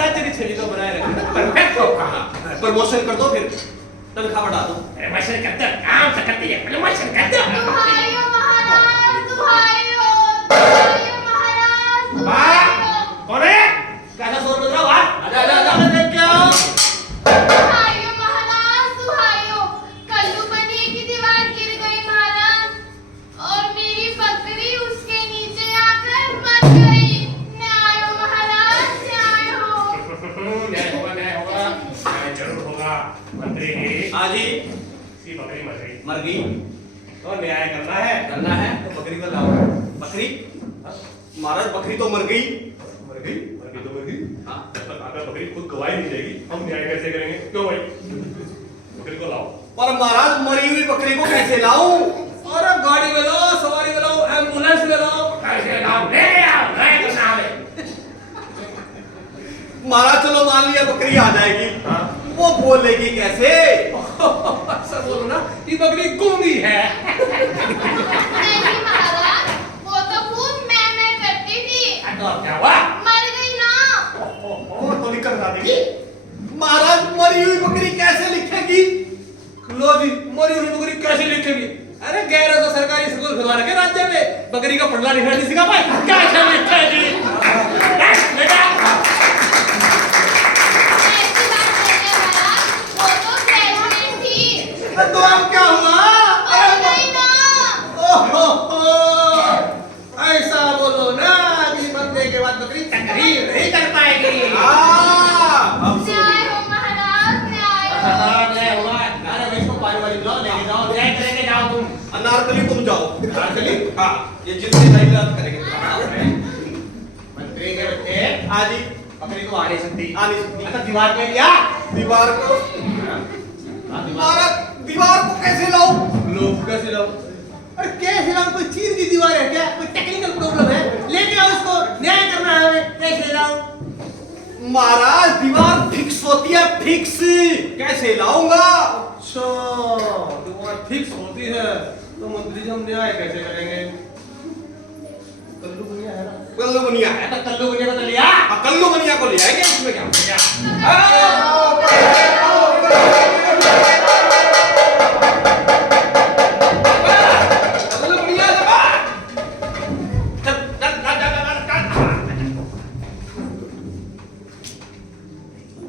राज्य की छवि को बनाए रखना परफेक्ट होगा। प्रमोशन कर दो, फिर तनख्वाह बढ़ा दो। प्रमोशन कर दो, काम से करती है, प्रमोशन कर दो। दुहाइयो महाराज, दुहाइयो, दुहाइयो महाराज, दुहाइयो। कौन है? कैसा शोर बज रहा है? आजा आजा आजा, मैं देख के आओ। दुहाइयो महाराज, दुहाइयो। कल्लू बनिए की दीवार गिर गई महाराज, और मेरी बकरी उसके नीचे आकर मर गई। न्याय हो महाराज, न्याय हो। न्याय होगा, न्याय होगा, न्याय जरूर होगा। मंत्री जी, हाँ जी, सी बकरी मर गई मर गई तो न्याय करना है। करना है तो बकरी को लाओ। बकरी। महाराज, बकरी तो मर गई। मर गई, मर गई तो मर गई। हाँ। जब तक आकर बकरी खुद गवाही नहीं देगी, हम न्याय कैसे करेंगे? क्यों भाई? बकरी को लाओ। पर महाराज, मरी हुई बकरी को कैसे लाऊं? और गाड़ी में लो, सवारी में लो, एम्बुलेंस में लो, कैसे लाओ? ले आओ, न्याय करना है। महाराज, चलो मान लिया बकरी आ जाएगी, हाँ। वो बोलेगी कैसे? ऐसा बोलो ना कि बकरी गूंगी है। नहीं महाराज, वो तो खूब मैं करती थी। तो अब क्या हुआ? मर गई ना। तो लिखकर बता देगी। महाराज, मरी हुई बकरी कैसे लिखेगी? लो जी, मरी हुई बकरी कैसे लिखेगी? अरे गैर तो सरकारी स्कूल खुलवा रखे राज्य में, बकरी का पढ़ना लिखना नहीं सिखा पाए, कैसे लिखेगी? बेटा ऐसी बात नहीं है महाराज, वो तो प्रेग्नेंट थी। तो अब क्या हुआ? मर गई ना। ओहो, ऐसा बोलो ना कि मरने के बाद बकरी तकरीर नहीं कर पाएगी। न्याय हो महाराज, न्याय हो। न्याय हुआ। अरे भाई, इसको पानी वाली लो, लेके जाओ, न्याय करके जाओ तुम। अनारकली तुम जाओ। अनारकली? हाँ, ये जितनी लाइलात करेंगे। मंत्री के बच्चे, हाँ जी, बकरी तो आ नहीं सकती। आ नहीं सकती। अच्छा, दीवार पे लिया? दीवार को। हाँ, महाराज, दीवार को कैसे लाऊं? लोग कैसे लाओ? अरे कैसे लाओ? कोई चीज की दीवार है क्या? कोई टेक्निकल प्रॉब्लम है? लेके आओ इसको, न्याय करना है हमें। कैसे लाओ? महाराज, दीवार फिक्स होती है, फिक्स। कैसे लाऊंगा? अच्छा, दीवार फिक्स होती है तो मंत्री जी हम न्याय कैसे करेंगे? कल्लू बनिया है ना? कल्लू बनिया है। तो कल्लू बनिया को तो लिया। हाँ, कल्लू बनिया को ले आएंगे, उसमें क्या? कल्लू बनिया दबा। चल, चल, चल, चल, चल, चल।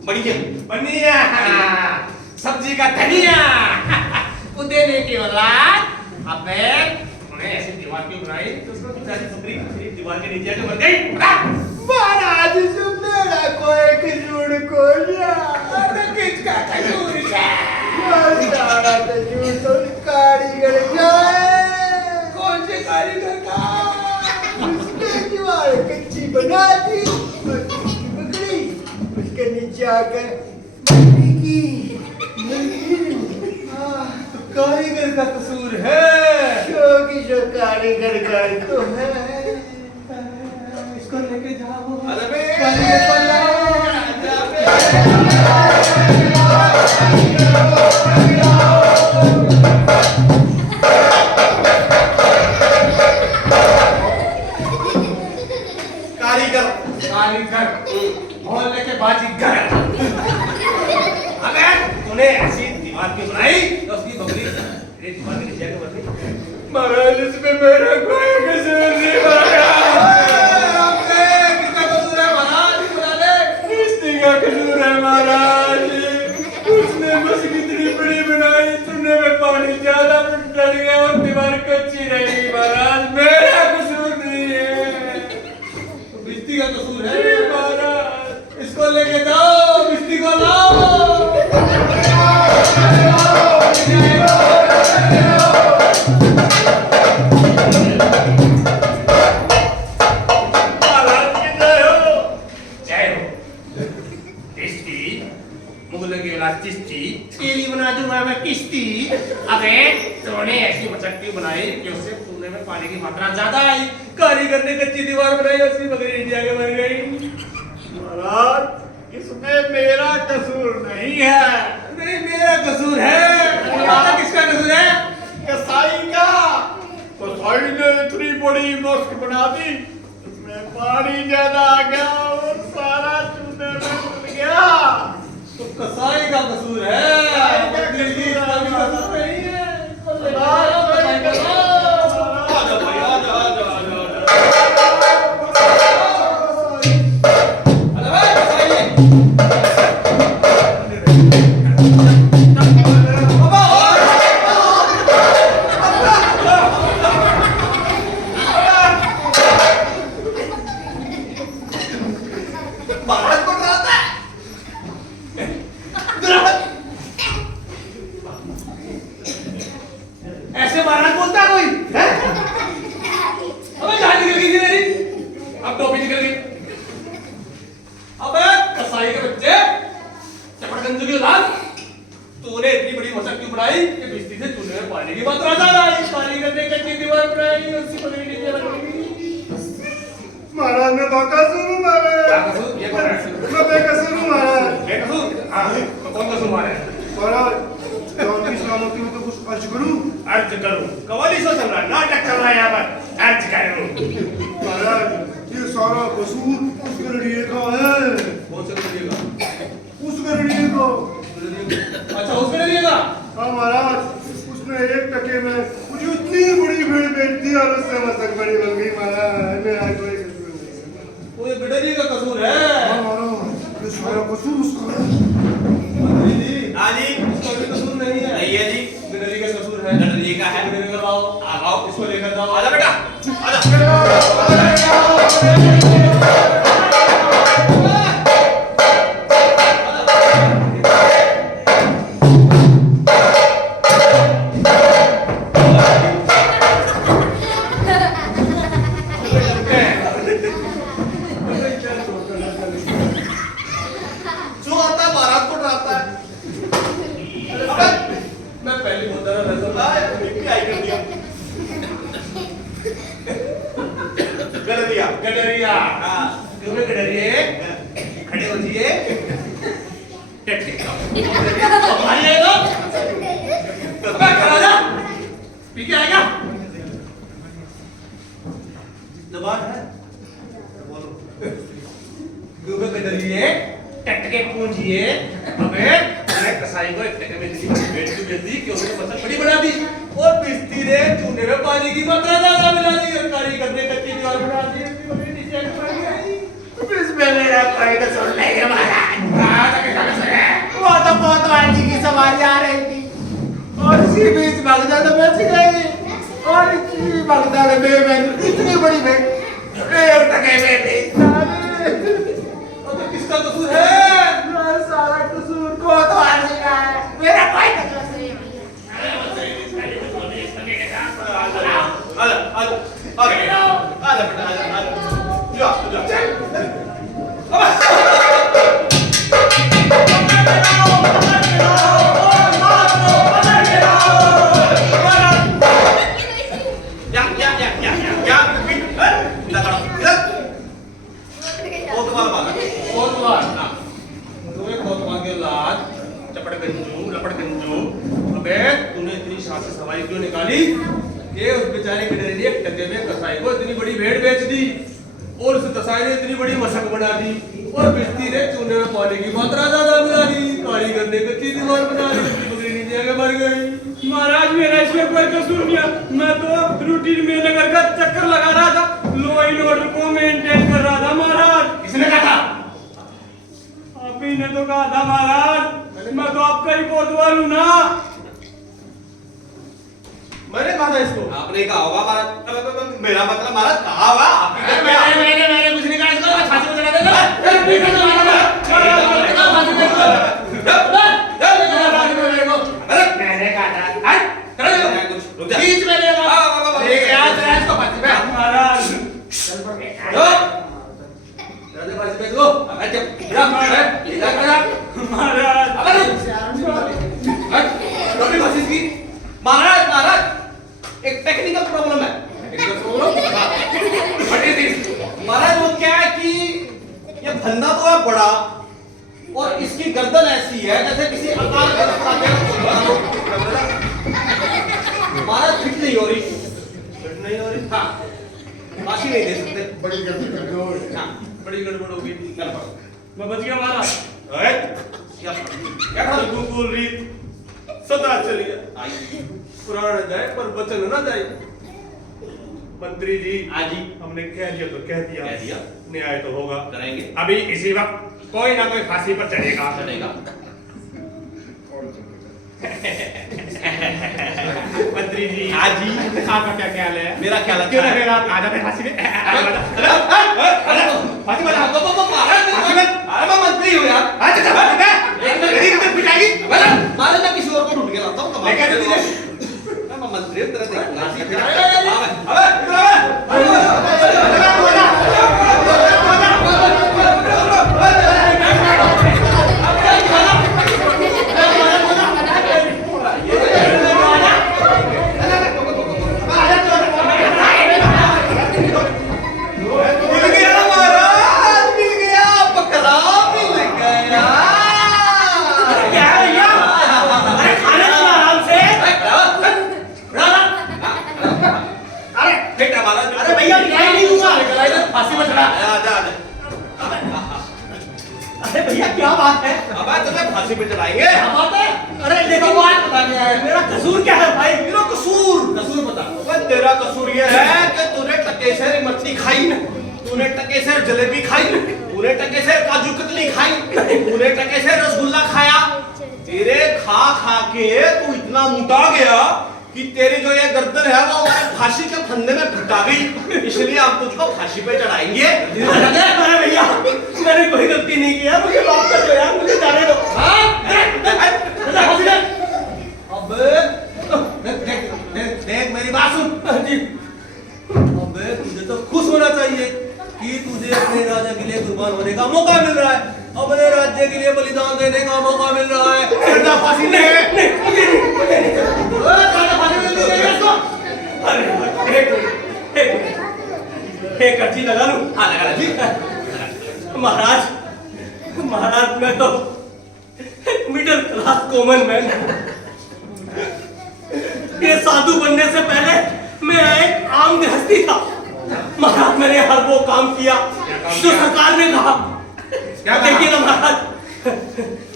बढ़िया। बनिया, सब्जी का धनिया। देने की औलाद। अबे उन्हें ऐसी दीवार क्यों बनाई तो उसको बेचारी बकरी सिर्फ दीवार के नीचे आके मर गई? महाराज, जो मेरा कोई कसूर को लिया। अरे किसका कसूर है? सारा कसूर तो कारीगर का है। कौन से कारीगर का? उसने दीवार कच्ची बना दी, बकरी उसके नीचे आकर बकरी की। कारीगर का कसूर है। क्योंकि जो कारीगर का तो है। इसको लेके जाओ। अरे बे। कारीगर को लाओ। कारीगर। कारीगर, मोहल्ले के बाजीगर। अबे तूने ऐसी दीवार क्यों बनाई तो उसकी बकरी तेरी दीवार के नीचे आके मर गई? महाराज, इसमें मेरा कोई कसूर नहीं। महाराज, किसका मात्रा ज्यादा आई, कारीगर ने कच्ची दीवार बनाई, उसकी बकरी इंडिया के मर गई। महाराज इसमें मेरा कसूर नहीं है। नहीं मेरा कसूर है। तो किसका कसूर है? कसाई का। कसाई ने इतनी बड़ी मस्क बना दी, उसमें पानी ज्यादा आ गया और सारा चूने में घुल गया। तो कसाई का कसूर है, बकरी की कसूर नहीं है। आजा भाई, आजा आजा आजा आजा। अरे भाई कसाई। महाराज को डराता है। ऐसे महाराज बोलता है कोई? हैं? अबे जान निकल गई थी मेरी, अब टोपी निकल गई। अबे कसाई के बच्चे, चपड़गंज की औलाद, तूने इतनी बड़ी मशक क्यों बनाई कि बिजली से चूल्हे में पानी की मात्रा ज्यादा आई, कारीगर ने कच्ची दीवार बनाई, उसकी बकरी नीचे लग गई। महाराज मैं बकासूर हूँ महाराज। क्या कसूर? ये कौन है? मैं बेकसूर हूँ महाराज। बेकसूर? हाँ, तो कौन कसूर मारे? महाराज जौन की सलामती में तो कुछ अर्ज करूँ। अर्ज करूं? कवाली सो चल रहा है, नाटक चल रहा है यहाँ पर, अर्ज करूं। महाराज ये सारा कसूर उस गरड़िए का है। कौन से करिएगा? उस गरड़िए का। अच्छा उसमें लगेगा? हाँ महाराज उसने 1 टके में मुझे इतनी बड़ी भेड़ बेच दी और उससे मसक बड़ी बन गई महाराज। मेरा कोई कसूर नहीं। वो ये बिडरी का कसूर है। हाँ महाराज ये सारा कसूर उसका है। हाँ जी। इसका भी कसूर नहीं है। नहीं है जी। बिडरी का कसूर है। बिडरी का है। बिडरी का लाओ, आओ इसको लेकर जाओ। आजा बेटा, आजा। जो आता है महाराज को डराता है। अबे, मैं पहले बोलता रहा था। क्या ही कर दिया? गडरिया। गडरिया। हाँ। क्यों बे गडरिए? खड़े हो जाइए। टट्टे। हमारी आएगा? अबे खड़ा जा। पी के आएगा? जबान है। बोलो। क्यों बे गडरिए? टटके पूंजिए। अबे मैंने कसाई को 1 टके में दी, बेच दी कि उसने मसल बड़ी बना दी और बिस्ती ने चूने में पानी की मात्रा ज्यादा मिला दी और कारीगर ने कच्ची दीवार बना दी, उसकी बकरी नीचे आके मर गई। इसमें मेरा कोई कसूर नहीं है महाराज। तो किसका कसूर है? वो तो कोतवाल जी की सवारी आ रही थी और इसी बीच भगदड़ मच गई और इतनी भगदड़ में मैंने इतनी बड़ी भेड़ 1 टके में बेच डाली। तो किसका कसूर है? सारा कसूर कोतवाल जी का है, मेरा कोई कसूर नहीं है। आजा, आजा, आजा, आजा बेटा, आजा, आजा। जा, जा। क्या? इधर खड़ा, इधर। कोतवाल वाला। कोतवाल ना। तुम्हें कोतवाल के लाज, लपड़गंजू। अबे तूने इतनी शान से सवारी क्यों निकाली? ये उस बेचारे के डरे ने 1 टके में कसाई को इतनी बड़ी भेड़ बेच दी और उस कसाई ने इतनी बड़ी मशक बना दी और बिस्ती ने चूने में पानी की मात्रा ज्यादा मिला दी, कारीगर ने कच्ची दीवार बना दी, उसकी बकरी नीचे आके मर गई। महाराज मेरा इसमें कोई कसूर नहीं है, मैं तो रूटीन में नगर का चक्कर लगा रहा था, लॉ एंड ऑर्डर को मेंटेन कर रहा था महाराज। किसने कहा था? आप ही ने तो कहा था महाराज, मैं तो आपका ही कोतवाल हूँ ना। मैंने कहा था इसको। आपने कहा होगा महाराज। मेरा मतलब महाराज कहा होगा आपकी क्या? मैंने कुछ नहीं कहा इसको, फांसी में चढ़ा देगा। नहीं करना फांसी में चढ़ा मैंने कहा था रुक जा। बीच में ले आज को फांसी में महाराज फांसी में लो। अब महाराज महाराज एक टेक्निकल प्रॉब्लम है। फंदा तो है बड़ा और इसकी गर्दन ऐसी है जैसे किसी अकाल महाराज फिट नहीं हो रही। फिट नहीं हो रही। हाँ फांसी नहीं दे सकते। बड़ी गड़बड़ हाँ बड़ी गड़बड़ होगी। मैं बच गया महाराज। क्या क्या बिल्कुल रीत सदा चलिए पुराण जाए पर वचन ना जाए। मंत्री जी हाँ जी हमने कह दिया तो कह दिया न्याय तो होगा करेंगे। अभी इसी वक्त कोई ना कोई फांसी पर चढ़ेगा। मंत्री जी हाँ जी आपका क्या ख्याल है? मेरा ख्याल क्यों अच्छा ना है। फिर आप आ जाते फांसी में? फांसी में मंत्री हो यार। मारे मैं किसी और को ढूंढ के लाता हूँ मैं मंत्री हूँ, तेरा देखूंगा। अरे भैया क्या बात है? अब तुम्हें फांसी पे चढ़ाएंगे। क्या बात है? अरे लेकिन बात बता क्या है? मेरा कसूर क्या है भाई? मेरा कसूर बता। ओए तेरा कसूर ये है कि तूने टके से मछली खाई, तूने टके से जलेबी खाई, तूने टके से काजू कतली खाई, तूने टके से रसगुल्ला खाया। तेरे खा खा के तू इतना मोटा गया कि तेरी जो ये गर्दन है वो हमारे फांसी के फंदे में फटा गई, इसलिए हम तुझको फांसी पे चढ़ाएंगे। अरे भैया मैंने कोई गलती नहीं किया, मुझे माफ कर दो यार, मुझे जाने दो। देख मेरी बात सुन जी। अबे तुझे तो खुश होना चाहिए कि तुझे अपने राजा के लिए कुर्बान होने का मौका मिल रहा है, अपने राज्य के लिए बलिदान देने का मौका मिल रहा है। तेरा फांसी नहीं है। एक अर्जी लगा लूं? हाँ लगा जी। महाराज मैं तो मिडिल क्लास कॉमन मैन। ये साधु बनने से पहले मैं एक आम गृहस्थी था। महाराज मैंने हर वो काम किया जो सरकार ने कहा। क्या देखिए ना महाराज,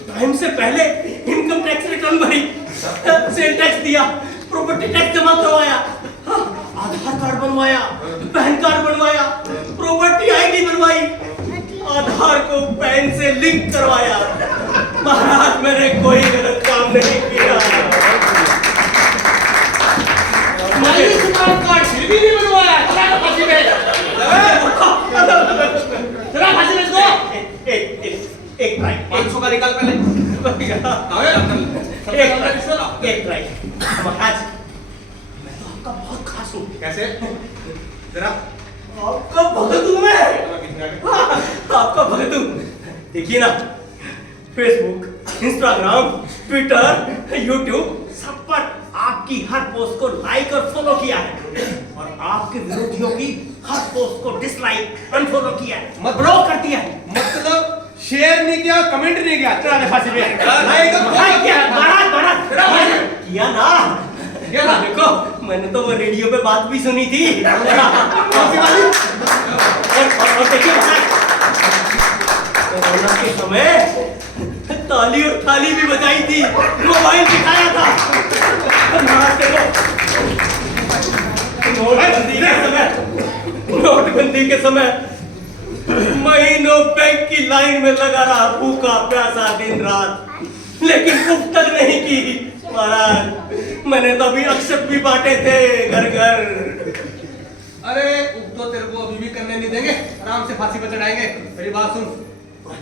टाइम से पहले इनकम टैक्स रिटर्न भरी, सेल टैक्स दिया, प्रॉपर्टी टैक्स जमा करवाया, आधार कार्ड बनवाया, पैन कार्ड बनवाया, प्रॉपर्टी आईडी बनवाई, आधार को पैन से लिंक करवाया। महाराज मैंने कोई गलत काम नहीं किया। कार्ड फिर भी नहीं बनवाया। चला फांसी में। चला फांसी में इसको। एक ट्राई। 500 का निकाल पहले। एक ट्राई। महाराज मैं तो आपका बहुत खास हूँ। कैसे? जरा आपका भगत हूँ मैं। आपका भगत हूँ। देखिए ना, फेसबुक, इंस्टाग्राम, ट्विटर, यूट्यूब सब पर आपकी हर पोस्ट को लाइक और फॉलो किया है और आपके विरोधियों की हर पोस्ट को डिसलाइक, अनफॉलो किया है, ब्लॉक कर दिया है। मतलब शेयर नहीं किया, कमेंट नहीं किया, चला दे फांसी पे। महाराज किया ना। देखो मैंने तो वो रेडियो पे बात भी सुनी थी। और देखिए कोरोना के समय ताली और थाली भी बजाई थी, मोबाइल दिखाया था। नोटबंदी के समय महीनों बैंक की लाइन में लगा रहा, भूखा प्यासा दिन रात, लेकिन भूख तक नहीं की। महाराज मैंने तो अभी अक्षत भी बांटे थे घर घर। अरे तो तेरे को अभी भी करने नहीं देंगे, आराम से फांसी पर चढ़ाएंगे। मेरी बात सुन,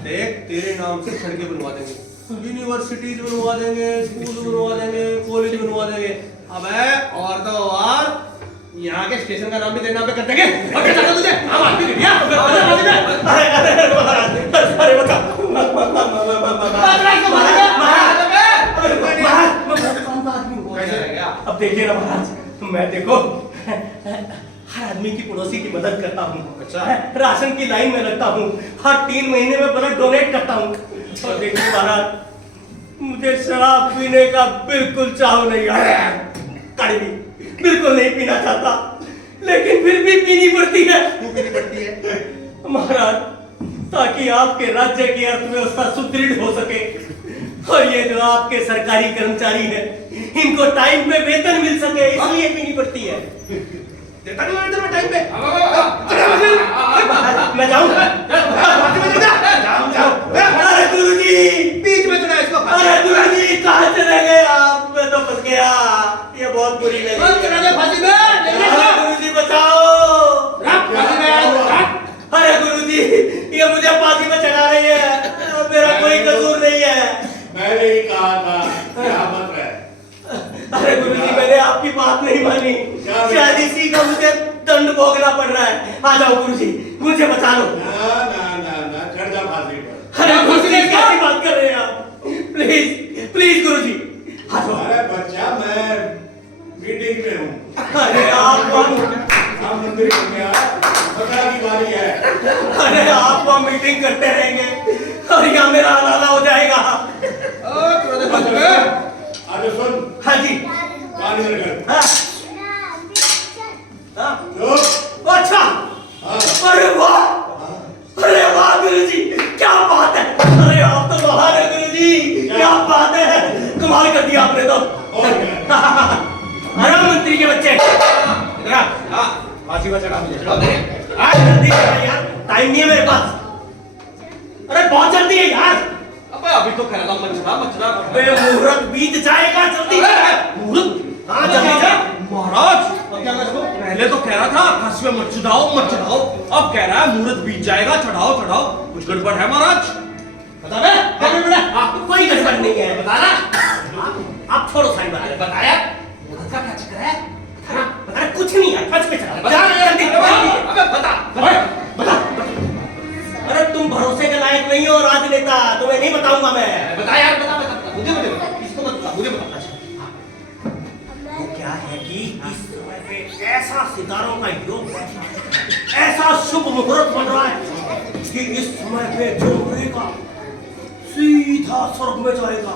देख तेरे नाम से सड़कें बनवा देंगे, यूनिवर्सिटीज बनवा देंगे, स्कूल बनवा देंगे, कॉलेज बनवा देंगे। अबे और तो और यहाँ के स्टेशन का नाम भी तेरे नाम पे कर देंगे। और क्या चाहता तुझे? हम आदमी नहीं भैया। अरे बता अब देखिए ना महाराज, मैं देखो हर आदमी आदमी की पड़ोसी की मदद करता हूँ। अच्छा। राशन की लाइन में लगता हूँ, हर 3 महीने में ब्लड डोनेट करता हूँ। और देखिए महाराज, मुझे शराब पीने का बिल्कुल चाव नहीं है, कड़वी बिल्कुल नहीं पीना चाहता, लेकिन फिर भी पीनी पड़ती है। क्यों पीनी पड़ती है? महाराज, ताकि आपके राज्य की अर्थव्यवस्था सुदृढ़ हो सके, और ये जो आपके सरकारी कर्मचारी हैं, इनको टाइम पे वेतन मिल सके, इसलिए पीनी पड़ती है। देता नहीं वेतन में टाइम पे? मैं जाऊं? जाओ। अरे गुरुजी, बीच में चढ़ा इसको। अरे गुरुजी, कहाँ चले गए आप? मैं तो फंस गया, ये बहुत बुरी लगी। चढ़ा दे फांसी में। अरे गुरुजी बचाओ। अरे गुरुजी, ये मुझे फांसी में चढ़ा रही है, मेरा कोई कसूर नहीं है। मैंने ही कहा था क्या मत रहे। अरे गुरुजी, मैंने आपकी बात नहीं मानी, शायद इसी का मुझे दंड भोगना पड़ रहा है। आ जाओ गुरुजी, मुझे बचा लो। ना ना ना ना, चढ़ जा फांसी पर। अरे गुरुजी, कैसी बात कर रहे हैं आप? प्लीज प्लीज गुरुजी, आ जाओ। अरे बच्चा, मैं मीटिंग में हूँ। अरे आप मंत्री हो गया, पता की बारी है। अरे आप वहाँ मीटिंग करते रहेंगे और यहाँ मेरा हलाला हो जाएगा। अरे सुन। हाँ जी। पानी लेकर। हाँ। हाँ। चुप। अच्छा। हाँ। अरे वाह गुरुजी, क्या बात है। अरे आप तो महान है गुरुजी, क्या बात है, कमाल कर दिया आपने तो। और क्या? अरे मंत्री के बच्चे, इधर आ। फांसी में चढ़ा मुझे। आज जल्दी करो यार, टाइम नहीं है मेरे पास। अरे बहुत जल्दी है यार। अबे अभी तो कह रहा था मचना। अबे मुहूर्त बीत जाएगा, जल्दी मुहूर्त? हाँ जल्दी जा। महाराज, पहले तो कह रहा था फांसी में मत चढ़ाओ, अब कह रहा है मुहूर्त बीत जाएगा, चढ़ाओ। कुछ गड़बड़ है महाराज? बता बे, कोई गड़बड़ नहीं है। बता ना, आप छोड़ो सारी बात। बताया मुहूर्त का क्या चक्कर है? अरे कुछ नहीं है, फंस पे चढ़ा। जल्दी अबे बता। अरे तुम भरोसे के लायक नहीं हो राजनेता, तुम्हें नहीं बताऊंगा मैं। बता यार, बता मुझे बता, किसको मत बता, मुझे बता। वो क्या है कि इस समय पे ऐसा सितारों का योग है, ऐसा शुभ मुहूर्त बन रहा है कि इस समय पे जो मरेगा सीधा स्वर्ग में जाएगा।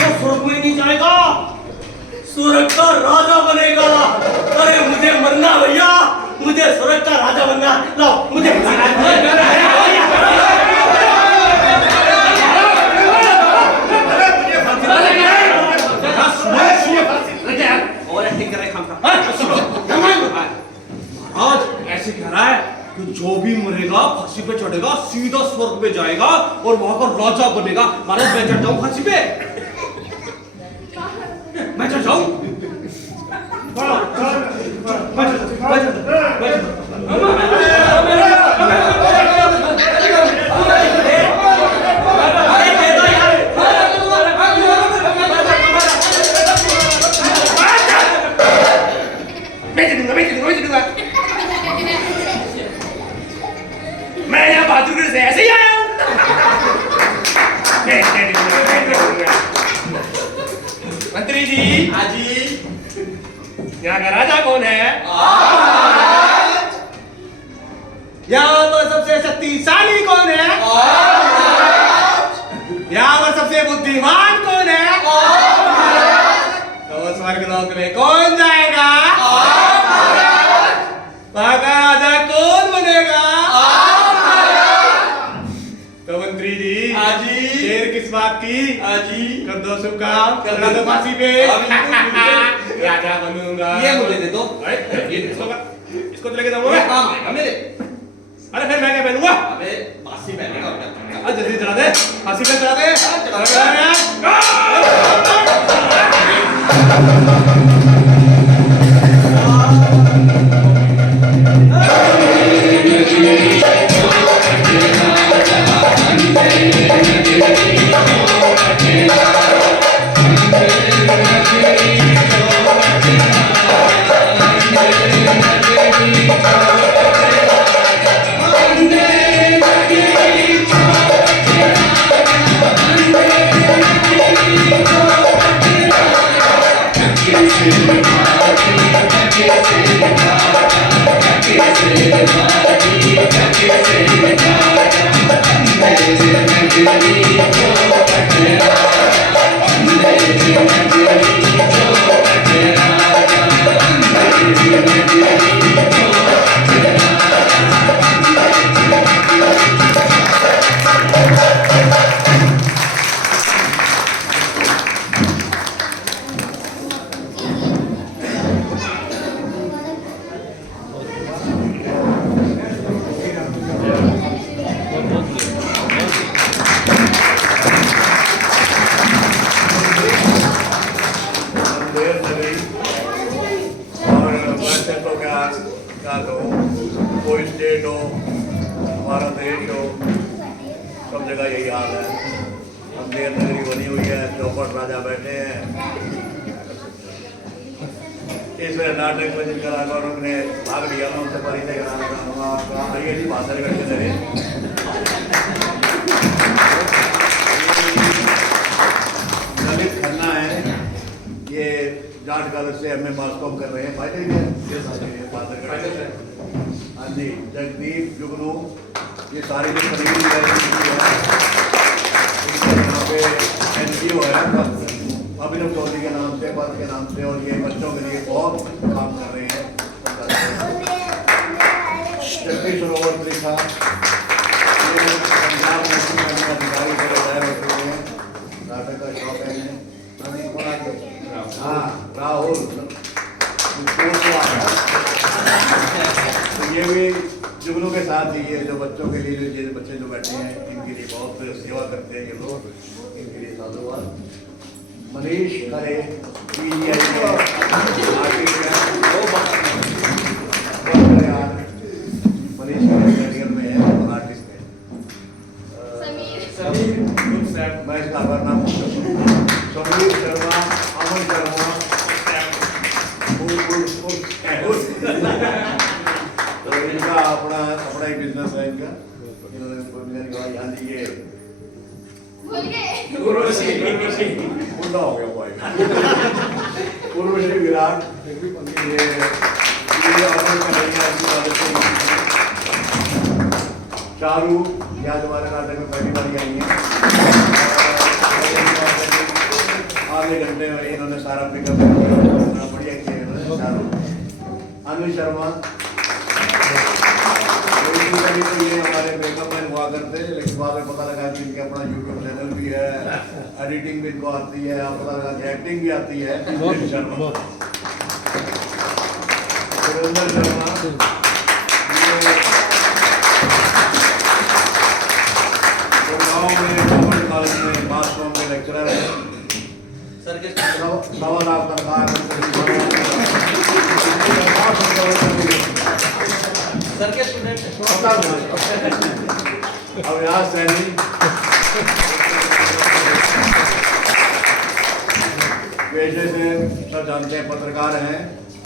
वो स्वर्ग में नहीं जाएगा, स्वर्ग का राजा बनेगा। अरे मुझे मरना भैया, मुझे स्वर्ग का राजा बनना। लाओ मुझे और एक्टिंग कर रहे आज ऐसे कह रहा है कि जो भी मरेगा फांसी पे चढ़ेगा सीधा स्वर्ग में जाएगा और वहां का राजा बनेगा। महाराज मैं चढ़ जाऊं फांसी पे? मैं चढ़ जाऊं? मैं यहाँ बहादुरगढ़ से ऐसे ही आया हूँ। मंत्री जी। हाँ जी। यहाँ का राजा कौन है? यहाँ पर सबसे शक्तिशाली कौन है? यहाँ पर सबसे बुद्धिमान कौन है? तो स्वर्गलोक में कौन जाएगा? वहाँ का राजा कौन बनेगा? तो मंत्री जी। हाँ जी। देर किस बात की? हाँ जी। कर दो शुभ काम, चलना दो फांसी पे। राजा बनूंगा। ये मुझे दे दो। इसको तो लेके जाऊंगा मैं। काम आएगा मेरे। अरे फिर मैं क्या पहनूंगा? अबे फांसी पहनेगा और क्या? जल्दी चढ़ा दे, फांसी पे चढ़ा दे। Yes. देर नगरी और वैसे तो क्या कहूँ, कोई स्टेट हो, हमारा देश हो, सब जगह यही हाल है। अंधेर नगरी बनी हुई है, चौपट राजा बैठे हैं। इस नाटक में जिन कलाकारों ने भाग लिया, मैं उनसे परिचय कराना आइए जी, भाषण करके दे ललित खन्ना है, ये जाट कॉलेज से एमए मास कॉम कर रहे हैं, फाइनल है। हाँ जी, जगदीप जुगनू, ये सारी जो खरीदी है यहाँ पे NGO है, अभिनव चौधरी के नाम से, पद के नाम से, और ये बच्चों के लिए बहुत काम कर रहे हैं। जगदीश सरोवर त्रिखा, ये पंजाब नेशनल अधिकारी को रिटायर हो चुके हैं, नाटक का शौक है इन्हें। हाँ, राहुल तो ये भी जुगनू के साथ ही, ये जो बच्चों के लिए ये बच्चे जो बैठे हैं, इनके लिए बहुत सेवा करते हैं ये लोग, इनके लिए साधुवाद। मनीष खरे PGI मनीष खरे में है और आर्टिस्ट है। मैं इसका नाम समीर शर्मा, अमन शर्मा, तो इनका अपना ही बिजनेस है इनका। इन्होंने यहाँ ये भूल गए बुढ़ा हो गया भाई। उर्वशी विराट, ये अमन चारू, ये आज हमारे नाटक में पहली बार आई है। आधे घंटे में इन्होंने सारा पिकअप बढ़िया किया इन्होंने। चारू, अनिल शर्मा, तो ये हमारे मेकअप मैन हुआ करते हैं, लेकिन बाद में पता लगा कि इनके अपना यूट्यूब चैनल भी है, एडिटिंग भी इनको आती है, आप पता लगा कि एक्टिंग भी आती है। शर्मा, सुरेंद्र शर्मा, कॉलेज में मास कॉम के लेक्चरर है। सवा लाख तनख्वाह सर के स्टूडेंट अविनाश सैनी, पेशे से सब जानते हैं, पत्रकार हैं,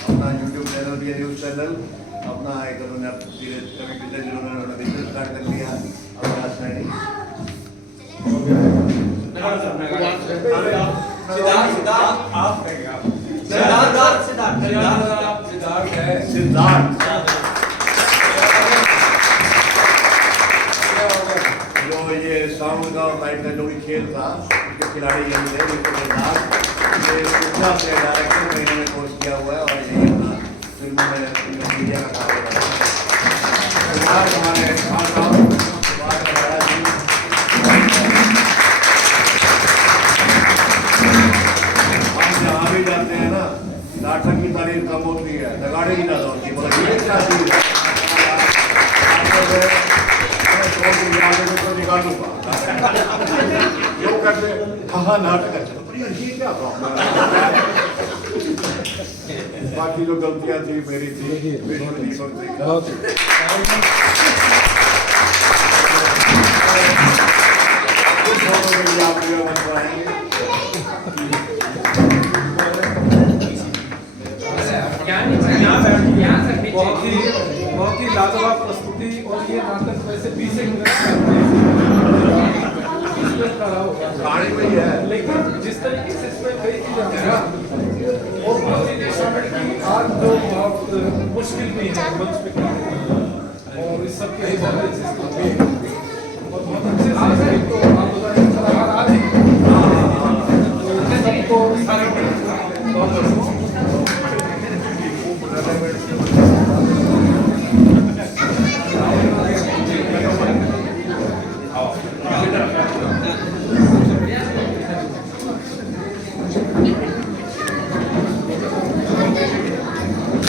अपना यूट्यूब चैनल भी है, न्यूज़ चैनल अपना एक उन्होंने कभी पिछले दिनों में उन्होंने बिजनेस स्टार्ट कर लिया। अविनाश सैनी, सिद्धार्थ जो ये साउंड का और लाइट का जो भी खेल था, उसके खिलाड़ी यही थे। ये उतना से डायरेक्टर में इन्होंने कोर्स किया हुआ है और यही अपना फिल्मों में मीडिया का कार्य कर रहा है। हमारे खान साहब जहाँ भी जाते हैं ना, नाटक की तारीफ कम होती है, लगाड़े ही ज्यादा होती है। बोला ये क्या चीज है, तो निकालूंगा क्यों करते? हाँ नाटक अच्छा, ये क्या प्रॉब्लम है? बाकी जो गलतियां थी मेरी थी, बहुत ही लाजवाब प्रस्तुति। और ये नाटक वैसे 20 मिनट का होगा, लेकिन जिस तरीके से इसमें कई चीजें और आज जो बहुत मुश्किल भी है मंच पे सबके हिसाब से